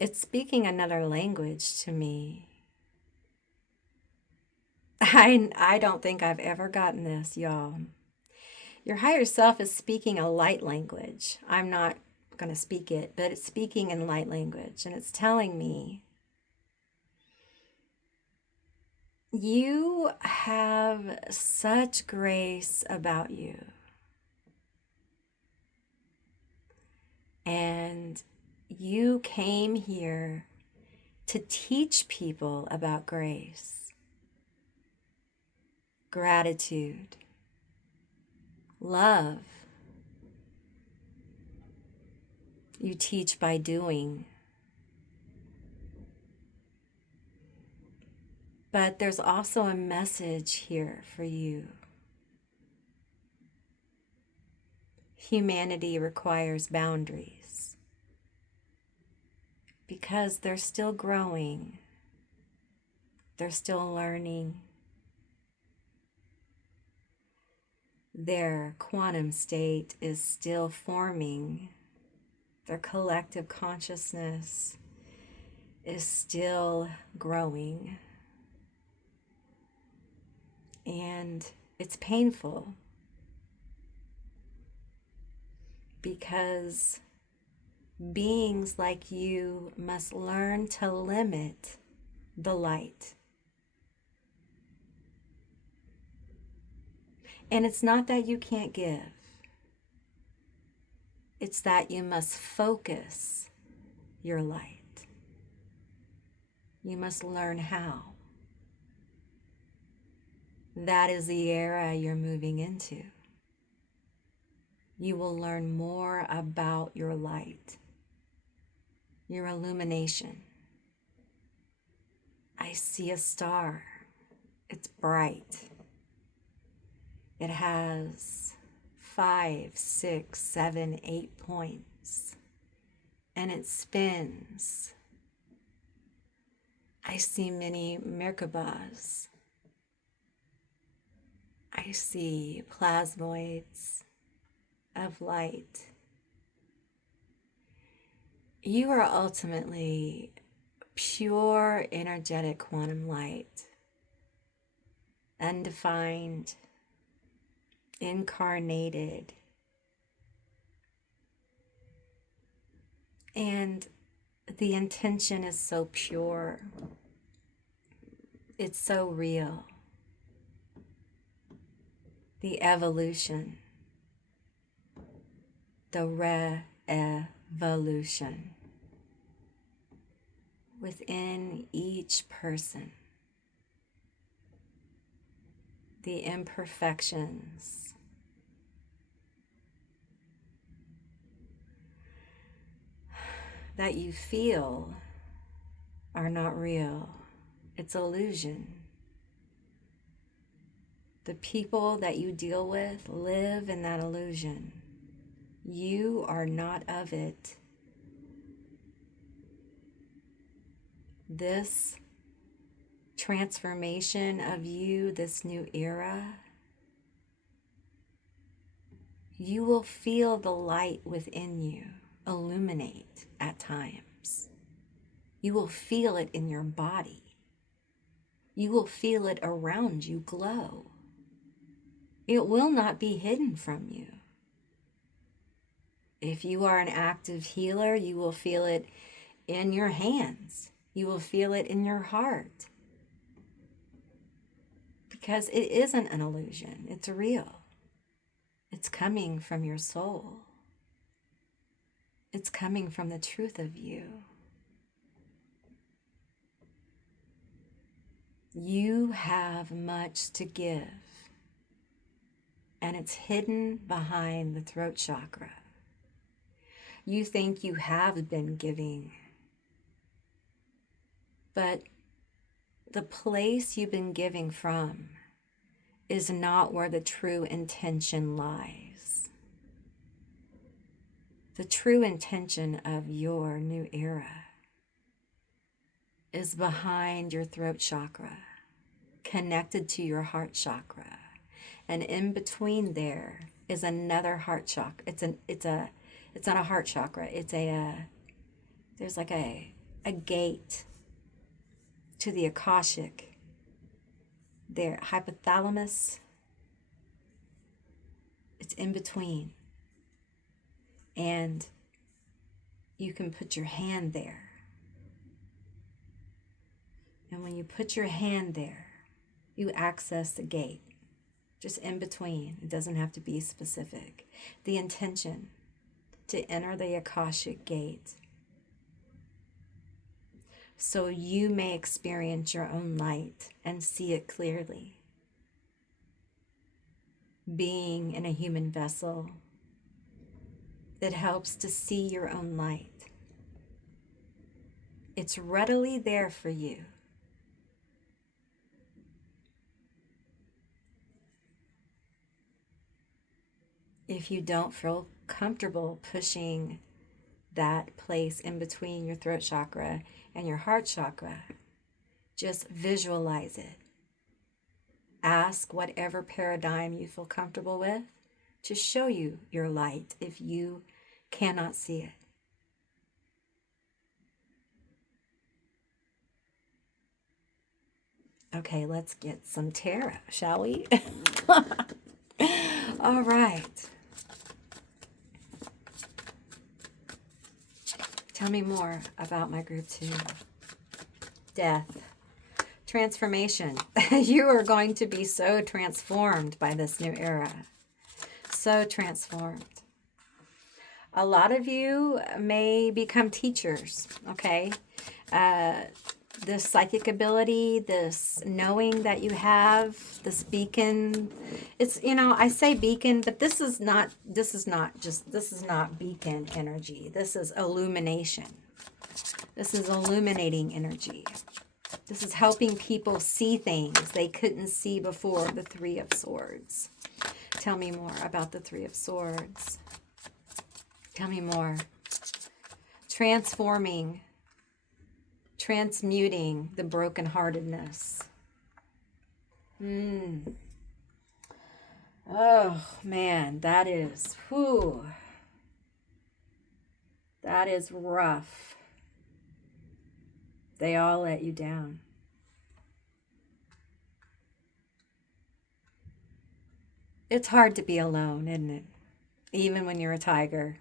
It's speaking another language to me. I don't think I've ever gotten this, y'all. Your higher self is speaking a light language. I'm not going to speak it, but it's speaking in light language. And it's telling me You have such grace about you. And you came here to teach people about grace, gratitude, love. You teach by doing. But there's also a message here for you. Humanity requires boundaries because they're still growing, they're still learning. Their quantum state is still forming. Their collective consciousness is still growing. And it's painful because beings like you must learn to limit the light. And it's not that you can't give. It's that you must focus your light. You must learn how. That is the era you're moving into. You will learn more about your light, your illumination. I see a star. It's bright. It has 5, 6, 7, 8 points, and it spins. I see many Merkabahs. I see plasmoids of light. You are ultimately pure energetic quantum light, undefined, incarnated, and the intention is so pure. It's so real. The evolution, the re-evolution within each person, the imperfections, that you feel are not real. It's illusion. The people that you deal with live in that illusion. You are not of it. This transformation of you, this new era, you will feel the light within you illuminate at times. You will feel it in your body. You will feel it around you glow. It will not be hidden from you. If you are an active healer, you will feel it in your hands. You will feel it in your heart. Because it isn't an illusion, it's real. It's coming from your soul. It's coming from the truth of you. You have much to give, and it's hidden behind the throat chakra. You think you have been giving, but the place you've been giving from is not where the true intention lies. The true intention of your new era is behind your throat chakra, connected to your heart chakra. And in between there is another heart chakra. It's not a heart chakra. There's like a gate to the Akashic. There, hypothalamus. It's in between. And you can put your hand there. And when you put your hand there, you access the gate. Just in between. It doesn't have to be specific. The intention to enter the Akashic gate so you may experience your own light and see it clearly. Being in a human vessel, it helps to see your own light. It's readily there for you. If you don't feel comfortable pushing that place in between your throat chakra and your heart chakra, just visualize it. Ask whatever paradigm you feel comfortable with to show you your light if you cannot see it. Okay, let's get some tarot, shall we? All right. Tell me more about my group 2. Death. Transformation. You are going to be so transformed by this new era. So transformed. A lot of you may become teachers, okay? This psychic ability, this knowing that you have, this beacon. It's, I say beacon, but this is not beacon energy. This is illumination. This is illuminating energy. This is helping people see things they couldn't see before. The 3 of Swords. Tell me more about the 3 of Swords. Tell me more. Transforming. Transmuting the brokenheartedness. Oh, man, that is rough. They all let you down. It's hard to be alone, isn't it? Even when you're a tiger.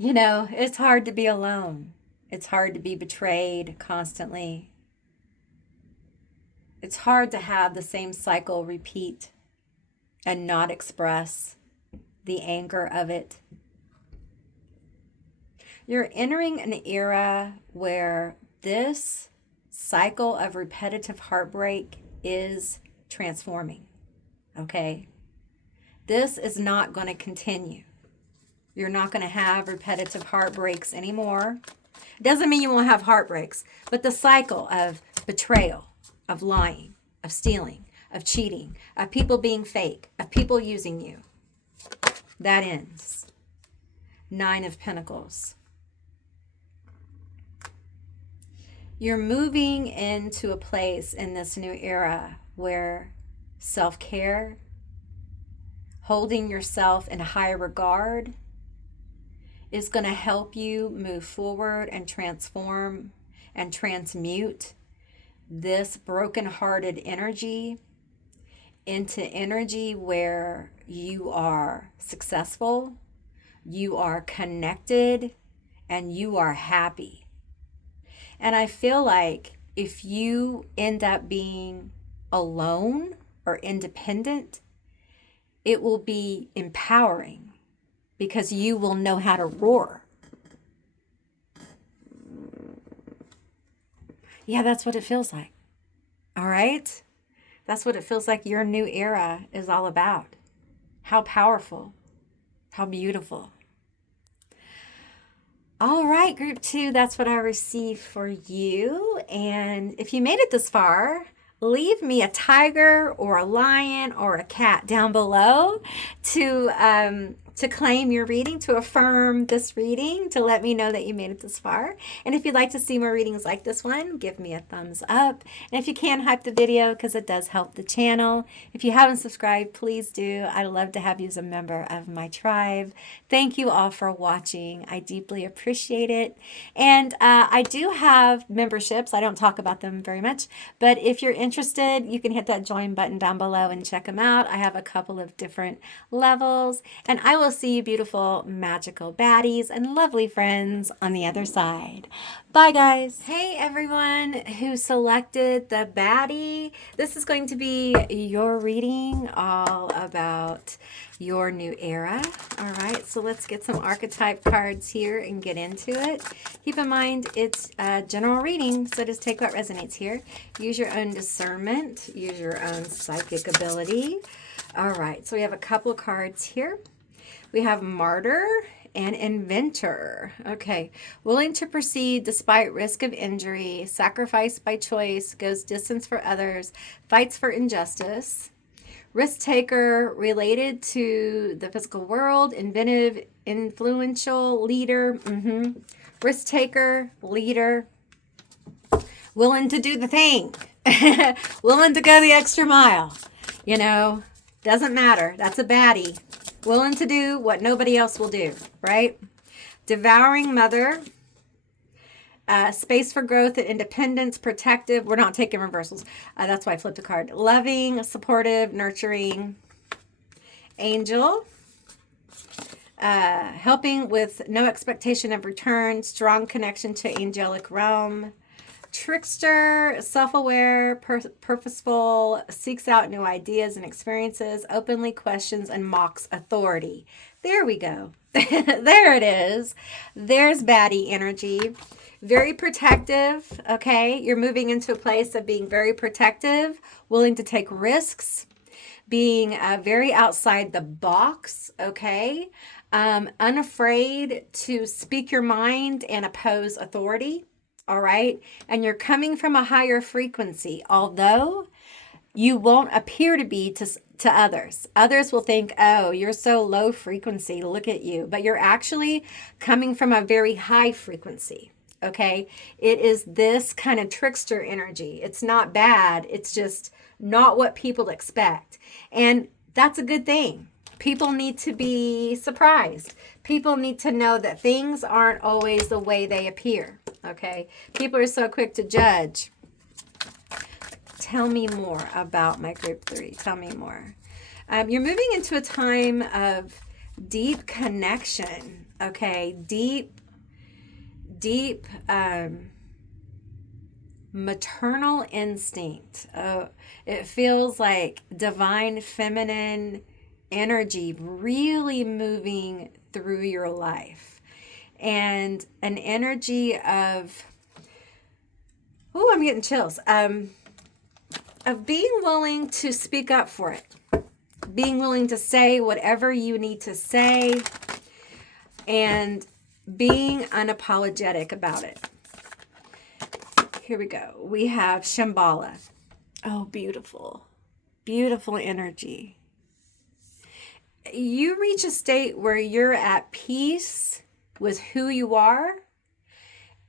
It's hard to be alone. It's hard to be betrayed constantly. It's hard to have the same cycle repeat and not express the anger of it. You're entering an era where this cycle of repetitive heartbreak is transforming, okay? This is not going to continue. You're not going to have repetitive heartbreaks anymore. Doesn't mean you won't have heartbreaks, but the cycle of betrayal, of lying, of stealing, of cheating, of people being fake, of people using you, that ends. 9 of Pentacles. You're moving into a place in this new era where self-care, holding yourself in high regard, is going to help you move forward and transform and transmute this broken-hearted energy into energy where you are successful, you are connected, and you are happy. And I feel like if you end up being alone or independent, it will be empowering because you will know how to roar. Yeah, that's what it feels like. All right? That's what it feels like your new era is all about. How powerful. How beautiful. All right, group 2, that's what I received for you. And if you made it this far, leave me a tiger or a lion or a cat down below to claim your reading, to affirm this reading, to let me know that you made it this far. And if you'd like to see more readings like this one, give me a thumbs up. And if you can, hype the video because it does help the channel. If you haven't subscribed, please do. I'd love to have you as a member of my tribe. Thank you all for watching. I deeply appreciate it. And I do have memberships. I don't talk about them very much, but if you're interested, you can hit that join button down below and check them out. I have a couple of different levels, and I will will see you beautiful, magical baddies and lovely friends on the other side. Bye, guys. Hey, everyone who selected the baddie. This is going to be your reading all about your new era. All right, so let's get some archetype cards here and get into it. Keep in mind, it's a general reading, so just take what resonates here. Use your own discernment. Use your own psychic ability. All right, so we have a couple of cards here. We have Martyr and Inventor. Okay, willing to proceed despite risk of injury, sacrifice by choice, goes distance for others, fights for injustice. Risk taker, related to the physical world, inventive, influential, leader. Risk taker, leader, willing to do the thing, willing to go the extra mile. You know, doesn't matter. That's a baddie. Willing to do what nobody else will do, right? Devouring mother. Space for growth and independence. Protective. We're not taking reversals. That's why I flipped a card. Loving, supportive, nurturing. Angel. Helping with no expectation of return. Strong connection to angelic realm. Trickster, self-aware, purposeful, seeks out new ideas and experiences, openly questions and mocks authority. There we go. There it is. There's baddie energy. Very protective, okay? You're moving into a place of being very protective, willing to take risks, being very outside the box, okay? Unafraid to speak your mind and oppose authority. All right. And you're coming from a higher frequency, although you won't appear to be to others. Others will think, oh, you're so low frequency. Look at you. But you're actually coming from a very high frequency. Okay. It is this kind of trickster energy. It's not bad. It's just not what people expect. And that's a good thing. People need to be surprised. People need to know that things aren't always the way they appear. Okay, people are so quick to judge. Tell me more about my group 3. Tell me more. You're moving into a time of deep connection. Okay, deep maternal instinct. It feels like divine feminine energy really moving through your life. And an energy of, oh, I'm getting chills, of being willing to speak up for it, being willing to say whatever you need to say, and being unapologetic about it. Here we go. We have Shambhala. Oh, beautiful, beautiful energy. You reach a state where you're at peace with who you are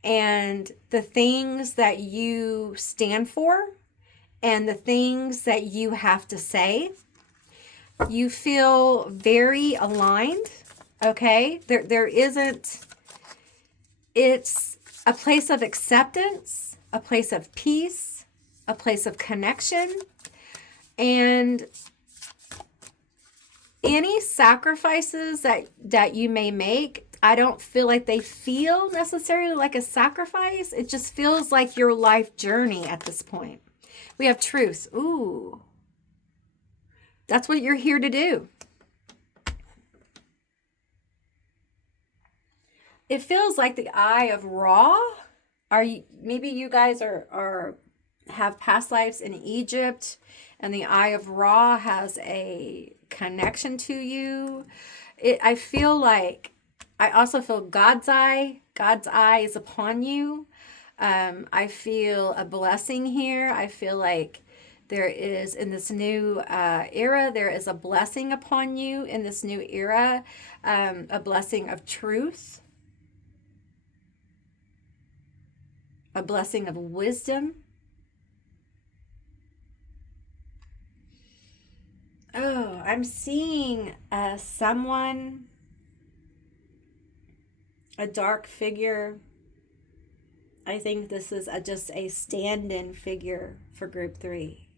and the things that you stand for and the things that you have to say. You feel very aligned, okay? There isn't, it's a place of acceptance, a place of peace, a place of connection, and any sacrifices that you may make, I don't feel like they feel necessarily like a sacrifice. It just feels like your life journey at this point. We have truth. Ooh. That's what you're here to do. It feels like the eye of Ra. Maybe you guys have past lives in Egypt, and the eye of Ra has a connection to you. I feel like, I also feel God's eye. God's eye is upon you. I feel a blessing here. I feel like there is, in this new era, there is a blessing upon you in this new era, a blessing of truth, a blessing of wisdom. Oh, I'm seeing someone, a dark figure. I think this is just a stand-in figure for group 3.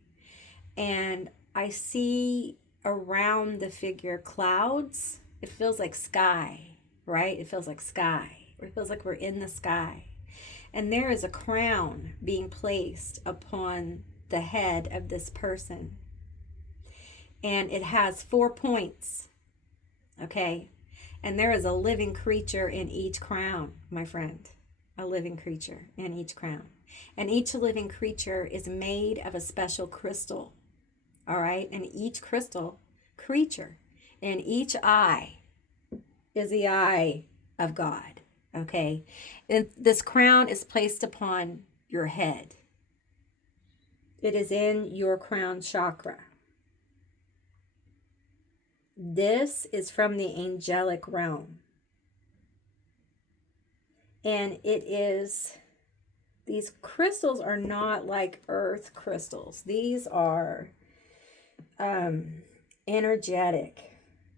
And I see around the figure clouds, It feels like sky, right? It feels like sky, or it feels like we're in the sky. And there is a crown being placed upon the head of this person. And it has 4 points, okay? And there is a living creature in each crown, my friend. A living creature in each crown. And each living creature is made of a special crystal, all right? And each creature, and each eye is the eye of God, okay? And this crown is placed upon your head. It is in your crown chakra. This is from the angelic realm. And these crystals are not like earth crystals. These are energetic.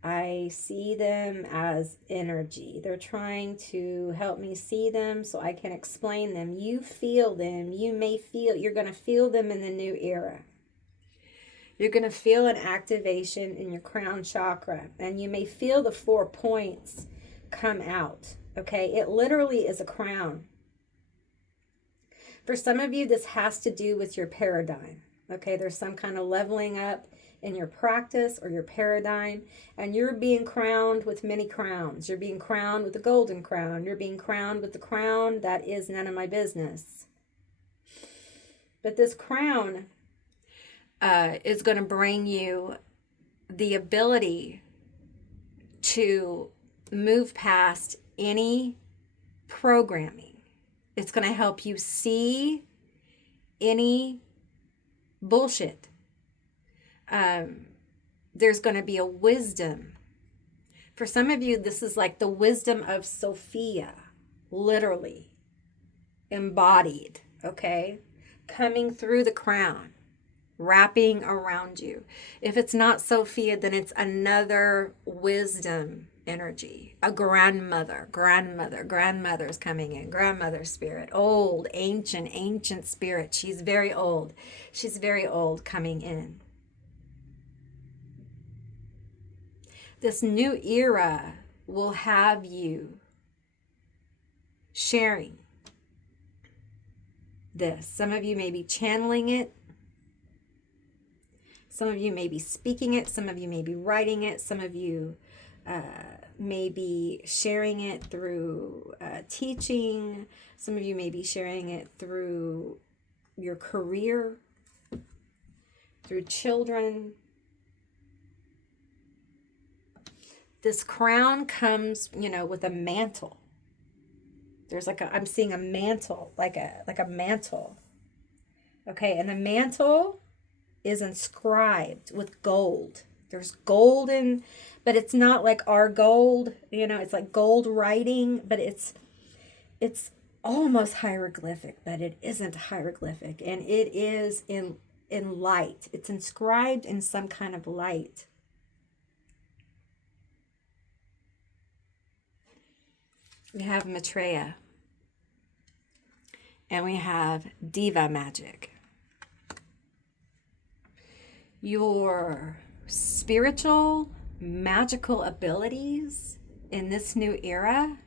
I see them as energy. They're trying to help me see them so I can explain them. You feel them. You're going to feel them in the new era. You're going to feel an activation in your crown chakra, and you may feel the 4 points come out. Okay, it literally is a crown. For some of you, this has to do with your paradigm. Okay, there's some kind of leveling up in your practice or your paradigm, and you're being crowned with many crowns. You're being crowned with the golden crown. You're being crowned with the crown that is none of my business. But this crown is going to bring you the ability to move past any programming. It's going to help you see any bullshit. There's going to be a wisdom. For some of you, this is like the wisdom of Sophia, literally embodied, okay? Coming through the crown, wrapping around you. If it's not Sophia, then it's another wisdom energy. A grandmother's coming in. Grandmother spirit. Old, ancient spirit. She's very old coming in. This new era will have you sharing this. Some of you may be channeling it. Some of you may be speaking it. Some of you may be writing it. Some of you may be sharing it through teaching. Some of you may be sharing it through your career, through children. This crown comes, with a mantle. There's I'm seeing a mantle, like a mantle. Okay, and the mantle is inscribed with gold. There's gold but it's not like our gold, it's like gold writing, but it's almost hieroglyphic, but it isn't hieroglyphic, and it is in light. It's inscribed in some kind of light. We have Maitreya, and we have Diva Magic. Your spiritual, magical abilities in this new era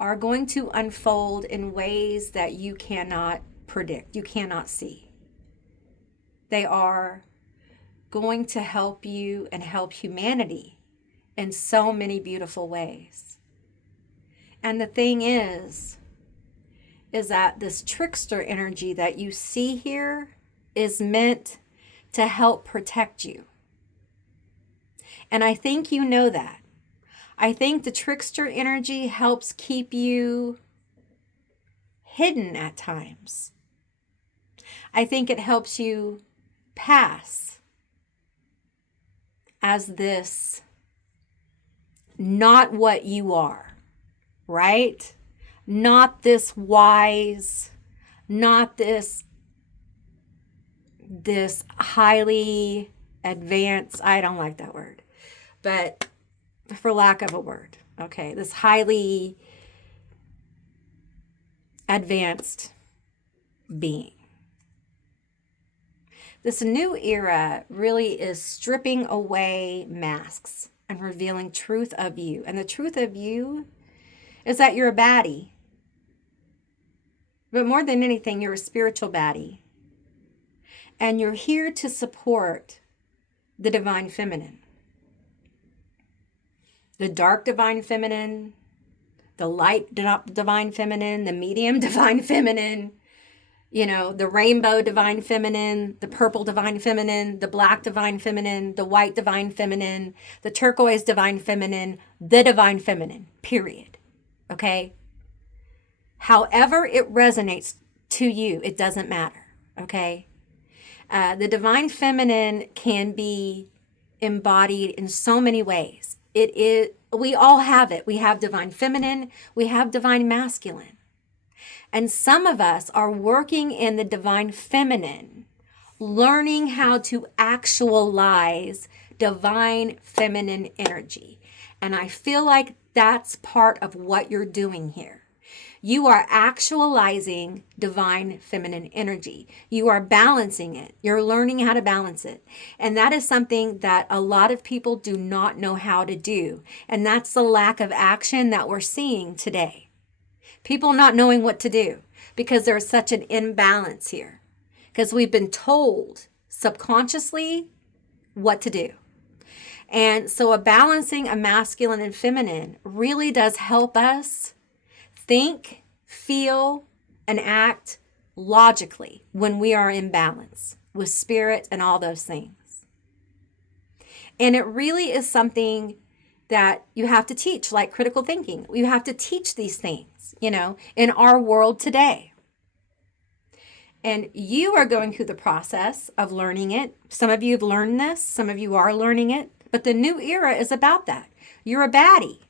are going to unfold in ways that you cannot predict, you cannot see. They are going to help you and help humanity in so many beautiful ways. And the thing is that this trickster energy that you see here is meant to help protect you. And I think you know that. I think the trickster energy helps keep you hidden at times. I think it helps you pass as this not what you are. Right? Not this wise, not this highly advanced, I don't like that word, but for lack of a word, okay, this highly advanced being. This new era really is stripping away masks. and revealing truth of you. And the truth of you is that you're a baddie. But more than anything, you're a spiritual baddie. And you're here to support the divine feminine. The dark divine feminine, the light divine feminine, the medium divine feminine, the rainbow divine feminine, the purple divine feminine, the black divine feminine, the white divine feminine, the turquoise divine feminine, the divine feminine, period. Okay? However it resonates to you, it doesn't matter. Okay? The divine feminine can be embodied in so many ways. We all have it. We have divine feminine, we have divine masculine. And some of us are working in the divine feminine, learning how to actualize divine feminine energy. And I feel like that's part of what you're doing here. You are actualizing divine feminine energy. You are balancing it. You're learning how to balance it. And that is something that a lot of people do not know how to do. And that's the lack of action that we're seeing today. People not knowing what to do because there's such an imbalance here. Because we've been told subconsciously what to do. And so balancing a masculine and feminine really does help us think, feel, and act logically when we are in balance with spirit and all those things. And it really is something that you have to teach, like critical thinking. You have to teach these things, in our world today. And you are going through the process of learning it. Some of you have learned this. Some of you are learning it. But the new era is about that. You're a baddie.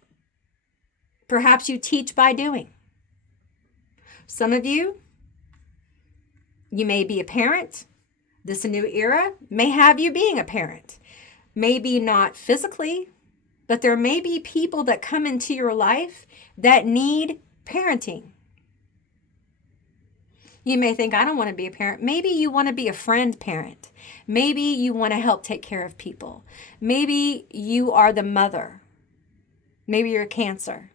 Perhaps you teach by doing. Some of you may be a parent. This new era may have you being a parent. Maybe not physically, but there may be people that come into your life that need parenting. You may think, I don't want to be a parent. Maybe you want to be a friend parent. Maybe you want to help take care of people. Maybe you are the mother. Maybe you're Cancer.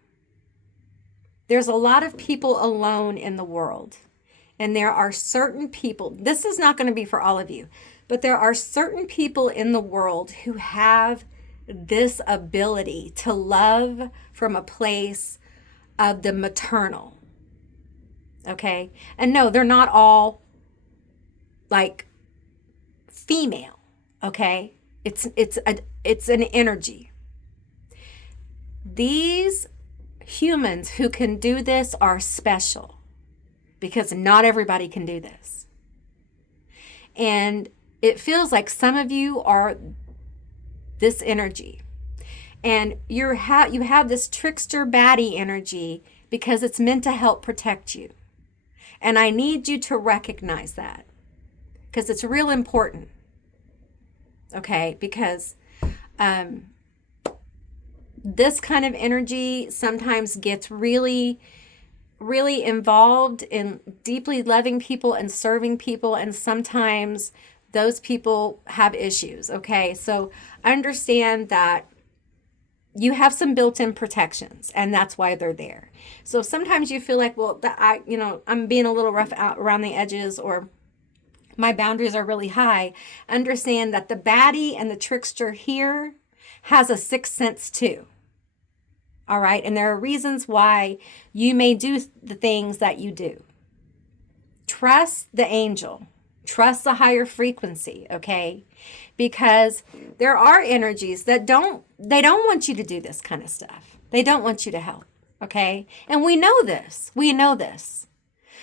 There's a lot of people alone in the world. And there are certain people, this is not going to be for all of you, but there are certain people in the world who have this ability to love from a place of the maternal. Okay? And no, they're not all like female. Okay? It's an energy. These humans who can do this are special because not everybody can do this. And it feels like some of you are this energy. And you have this trickster baddie energy because it's meant to help protect you. And I need you to recognize that because it's real important. Okay? Because this kind of energy sometimes gets really, really involved in deeply loving people and serving people. And sometimes those people have issues. Okay. So understand that you have some built-in protections and that's why they're there. So sometimes you feel like, well, I'm being a little rough out around the edges or my boundaries are really high. Understand that the baddie and the trickster here has a sixth sense too. All right. And there are reasons why you may do the things that you do. Trust the angel. Trust the higher frequency. Okay. Because there are energies that don't want you to do this kind of stuff. They don't want you to help. Okay. And we know this.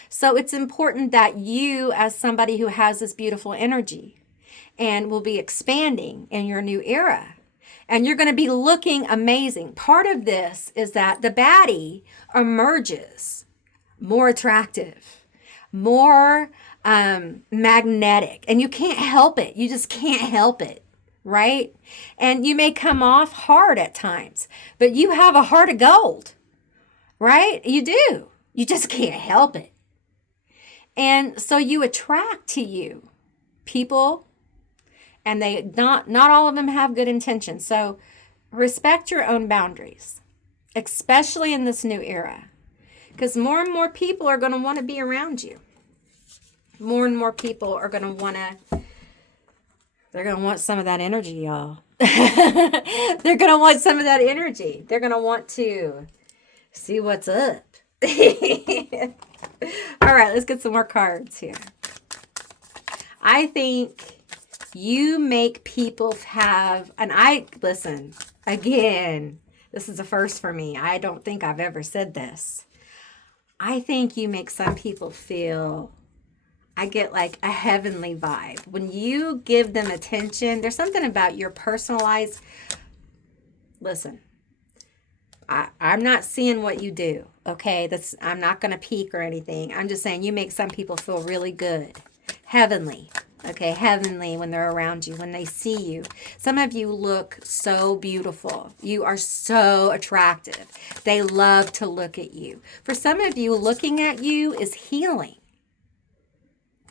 So it's important that you, as somebody who has this beautiful energy and will be expanding in your new era, and you're going to be looking amazing. Part of this is that the baddie emerges more attractive, more magnetic, and you can't help it. You just can't help it, right? And you may come off hard at times, but you have a heart of gold, right? You do. You just can't help it. And so you attract to you people, and they not all of them have good intentions. So respect your own boundaries, especially in this new era, because more and more people are going to want to be around you. More and more people are going to they're going to want some of that energy, y'all. They're going to want some of that energy. They're going to want to see what's up. All right, let's get some more cards here. I think you make people have, and listen, again, this is a first for me. I don't think I've ever said this. I think you make some people feel, I get like a heavenly vibe. When you give them attention, there's something about your personalized, listen, I'm not seeing what you do, okay? I'm not going to peek or anything. I'm just saying you make some people feel really good. Heavenly, okay? Heavenly when they're around you, when they see you. Some of you look so beautiful. You are so attractive. They love to look at you. For some of you, looking at you is healing.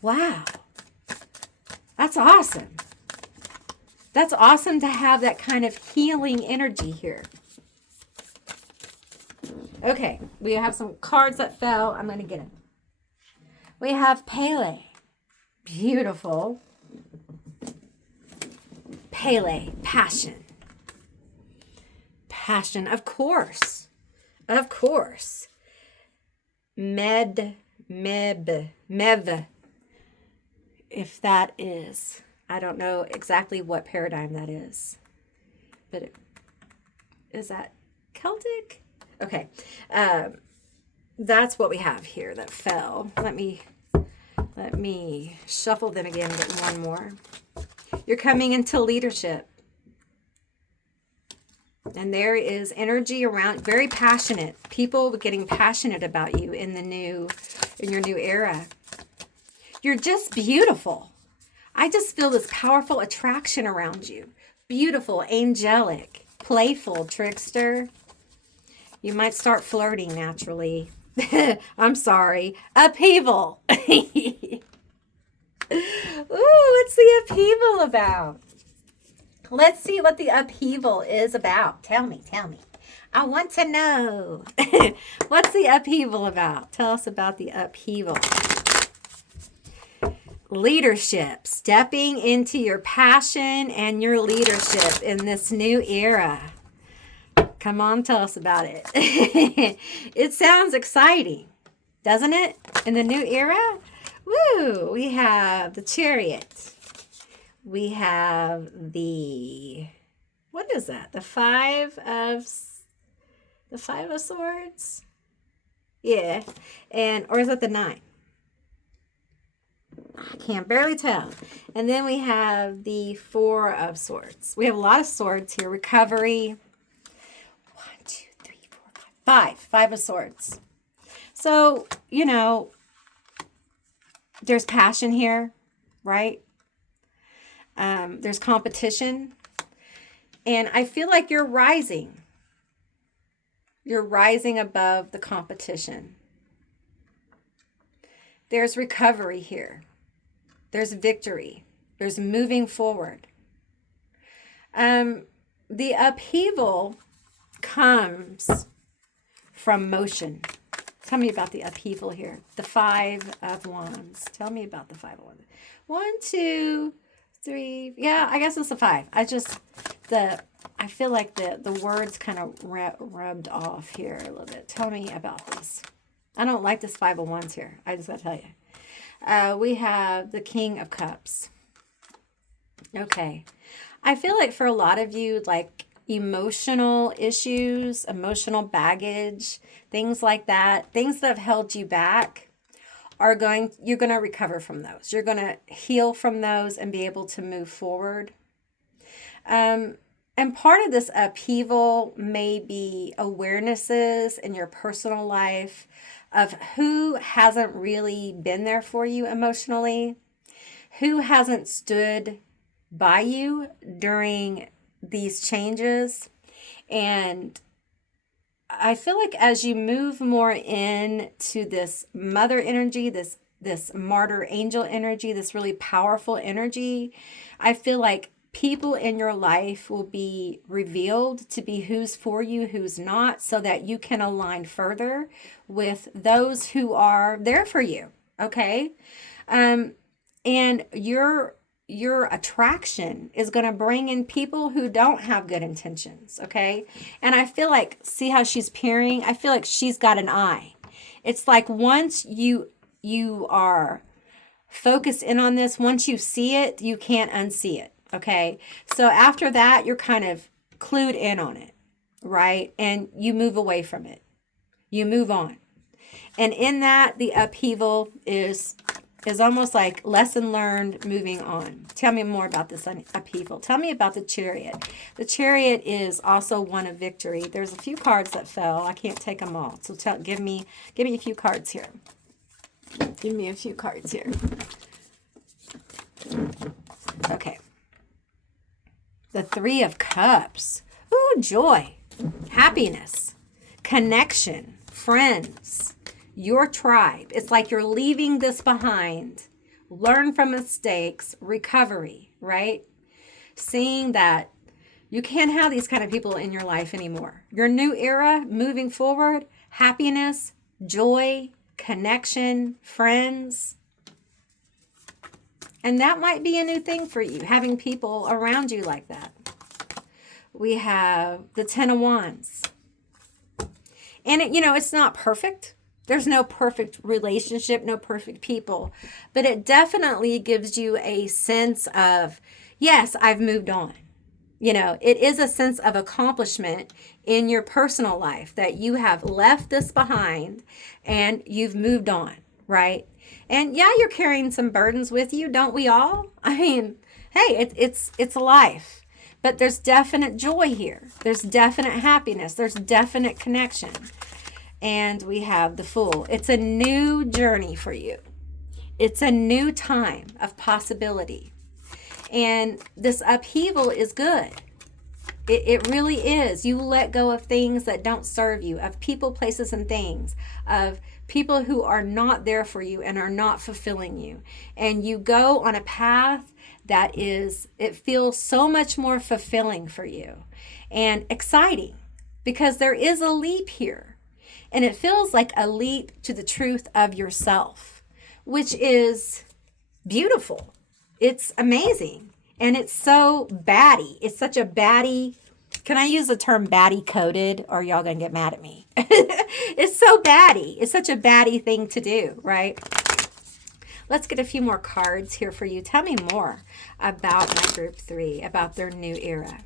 Wow. That's awesome. That's awesome to have that kind of healing energy here. Okay, we have some cards that fell. I'm going to get them. We have Pele. Beautiful. Pele, passion. Passion, of course. Of course. Mev. If that is, I don't know exactly what paradigm that is. But is that Celtic? Okay, that's what we have here that fell. Let me shuffle them again and get one more. You're coming into leadership. And there is energy around, very passionate. People getting passionate about you in your new era. You're just beautiful. I just feel this powerful attraction around you. Beautiful, angelic, playful, trickster. You might start flirting naturally. I'm sorry. Upheaval. Ooh, what's the upheaval about? Let's see what the upheaval is about. Tell me. I want to know. What's the upheaval about? Tell us about the upheaval. Leadership. Stepping into your passion and your leadership in this new era. Come on, tell us about it. It sounds exciting, doesn't it? In the new era? Woo! We have the Chariot. We have what is that? The Five of Swords? Yeah. Or is that the 9? I can't barely tell. And then we have the 4 of Swords. We have a lot of swords here. Recovery. 5 of Swords. So, there's passion here, right? There's competition. And I feel like you're rising. You're rising above the competition. There's recovery here. There's victory. There's moving forward. The upheaval comes from motion. Tell me about the upheaval here. The 5 of Wands. Tell me about the 5 of Wands. 1, 2, 3. Yeah, I guess it's a 5. I feel like the words kind of rubbed off here a little bit. Tell me about this. I don't like this 5 of Wands here. I just got to tell you. We have the King of Cups. Okay. I feel like for a lot of you, like emotional issues, emotional baggage, things like that, things that have held you back, you're going to recover from those. You're going to heal from those and be able to move forward. And part of this upheaval may be awarenesses in your personal life of who hasn't really been there for you emotionally, who hasn't stood by you during these changes. And I feel like as you move more into this mother energy, this martyr angel energy, this really powerful energy, I feel like people in your life will be revealed to be who's for you, who's not, so that you can align further with those who are there for you. Okay. And your attraction is going to bring in people who don't have good intentions. Okay. And I feel like, see how she's peering? I feel like she's got an eye. It's like once you are focused in on this, once you see it, you can't unsee it. Okay. So after that, you're kind of clued in on it, right? And you move away from it. You move on. And in that, the upheaval is almost like lesson learned, moving on. Tell me more about this upheaval. Tell me about the Chariot. The Chariot is also one of victory. There's a few cards that fell. I can't take them all. So give me a few cards here. Give me a few cards here. Okay. The Three of Cups. Ooh, joy, happiness, connection, friends, your tribe. It's like you're leaving this behind. Learn from mistakes, recovery, right? Seeing that you can't have these kind of people in your life anymore. Your new era, moving forward, happiness, joy, connection, friends. And that might be a new thing for you, having people around you like that. We have the Ten of Wands. And it's not perfect. There's no perfect relationship, no perfect people. But it definitely gives you a sense of, yes, I've moved on. It is a sense of accomplishment in your personal life that you have left this behind and you've moved on, right? And yeah, you're carrying some burdens with you, don't we all? I mean, hey, it's a life. But there's definite joy here. There's definite happiness. There's definite connection. And we have the Fool. It's a new journey for you. It's a new time of possibility. And this upheaval is good. It really is. You let go of things that don't serve you, of people, places, and things, of people who are not there for you and are not fulfilling you. And you go on a path that it feels so much more fulfilling for you and exciting, because there is a leap here. And it feels like a leap to the truth of yourself, which is beautiful. It's amazing. And it's so baddie. It's such a baddie. Can I use the term baddie coded, or y'all gonna get mad at me? It's so baddie. It's such a baddie thing to do, right? Let's get a few more cards here for you. Tell me more about my group 3, about their new era.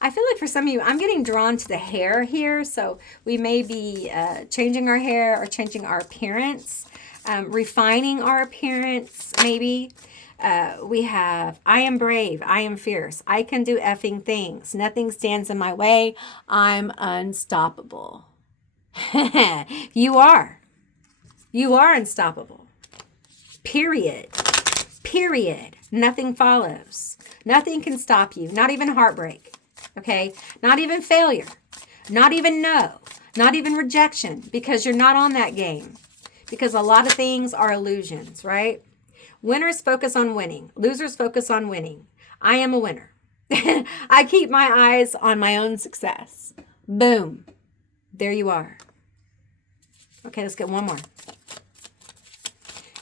I feel like for some of you, I'm getting drawn to the hair here. So we may be changing our hair or changing our appearance, refining our appearance maybe. We have, I am brave, I am fierce, I can do effing things, nothing stands in my way, I'm unstoppable. You are unstoppable. Period. Nothing follows. Nothing can stop you, not even heartbreak. Okay, not even failure, not even no, not even rejection, because you're not on that game. Because a lot of things are illusions, right? Winners focus on winning. Losers focus on winning. I am a winner. I keep my eyes on my own success. Boom. There you are. Okay, let's get one more.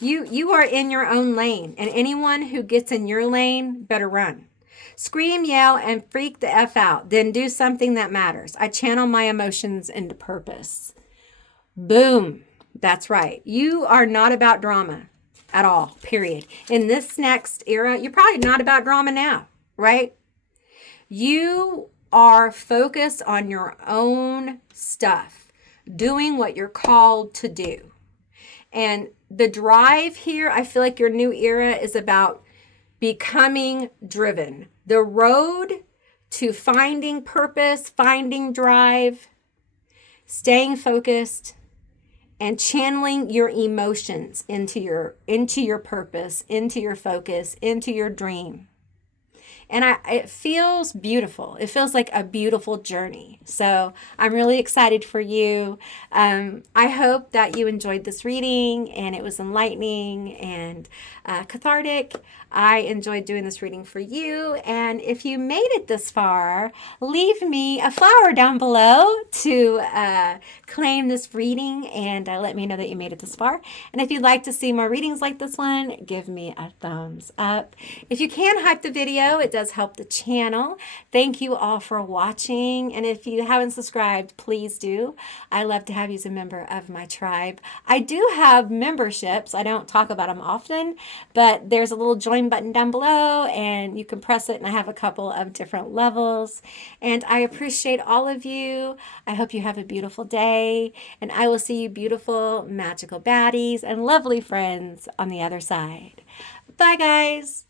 You are in your own lane, and anyone who gets in your lane better run. Scream, yell, and freak the F out. Then do something that matters. I channel my emotions into purpose. Boom. That's right. You are not about drama at all, period. In this next era, you're probably not about drama now, right? You are focused on your own stuff, doing what you're called to do. And the drive here, I feel like your new era is about becoming driven. The road to finding purpose, finding drive, staying focused, and channeling your emotions into your purpose, into your focus, into your dream. and it feels beautiful. It feels like a beautiful journey. So I'm really excited for you. I hope that you enjoyed this reading and it was enlightening and cathartic. I enjoyed doing this reading for you. And if you made it this far, leave me a flower down below to claim this reading and let me know that you made it this far. And if you'd like to see more readings like this one, give me a thumbs up. If you can hype the video, it does help the channel. Thank you all for watching. And if you haven't subscribed, please do. I love to have you as a member of my tribe. I do have memberships. I don't talk about them often, but there's a little join button down below and you can press it, and I have a couple of different levels. And I appreciate all of you. I hope you have a beautiful day, and I will see you beautiful, magical baddies and lovely friends on the other side. Bye, guys.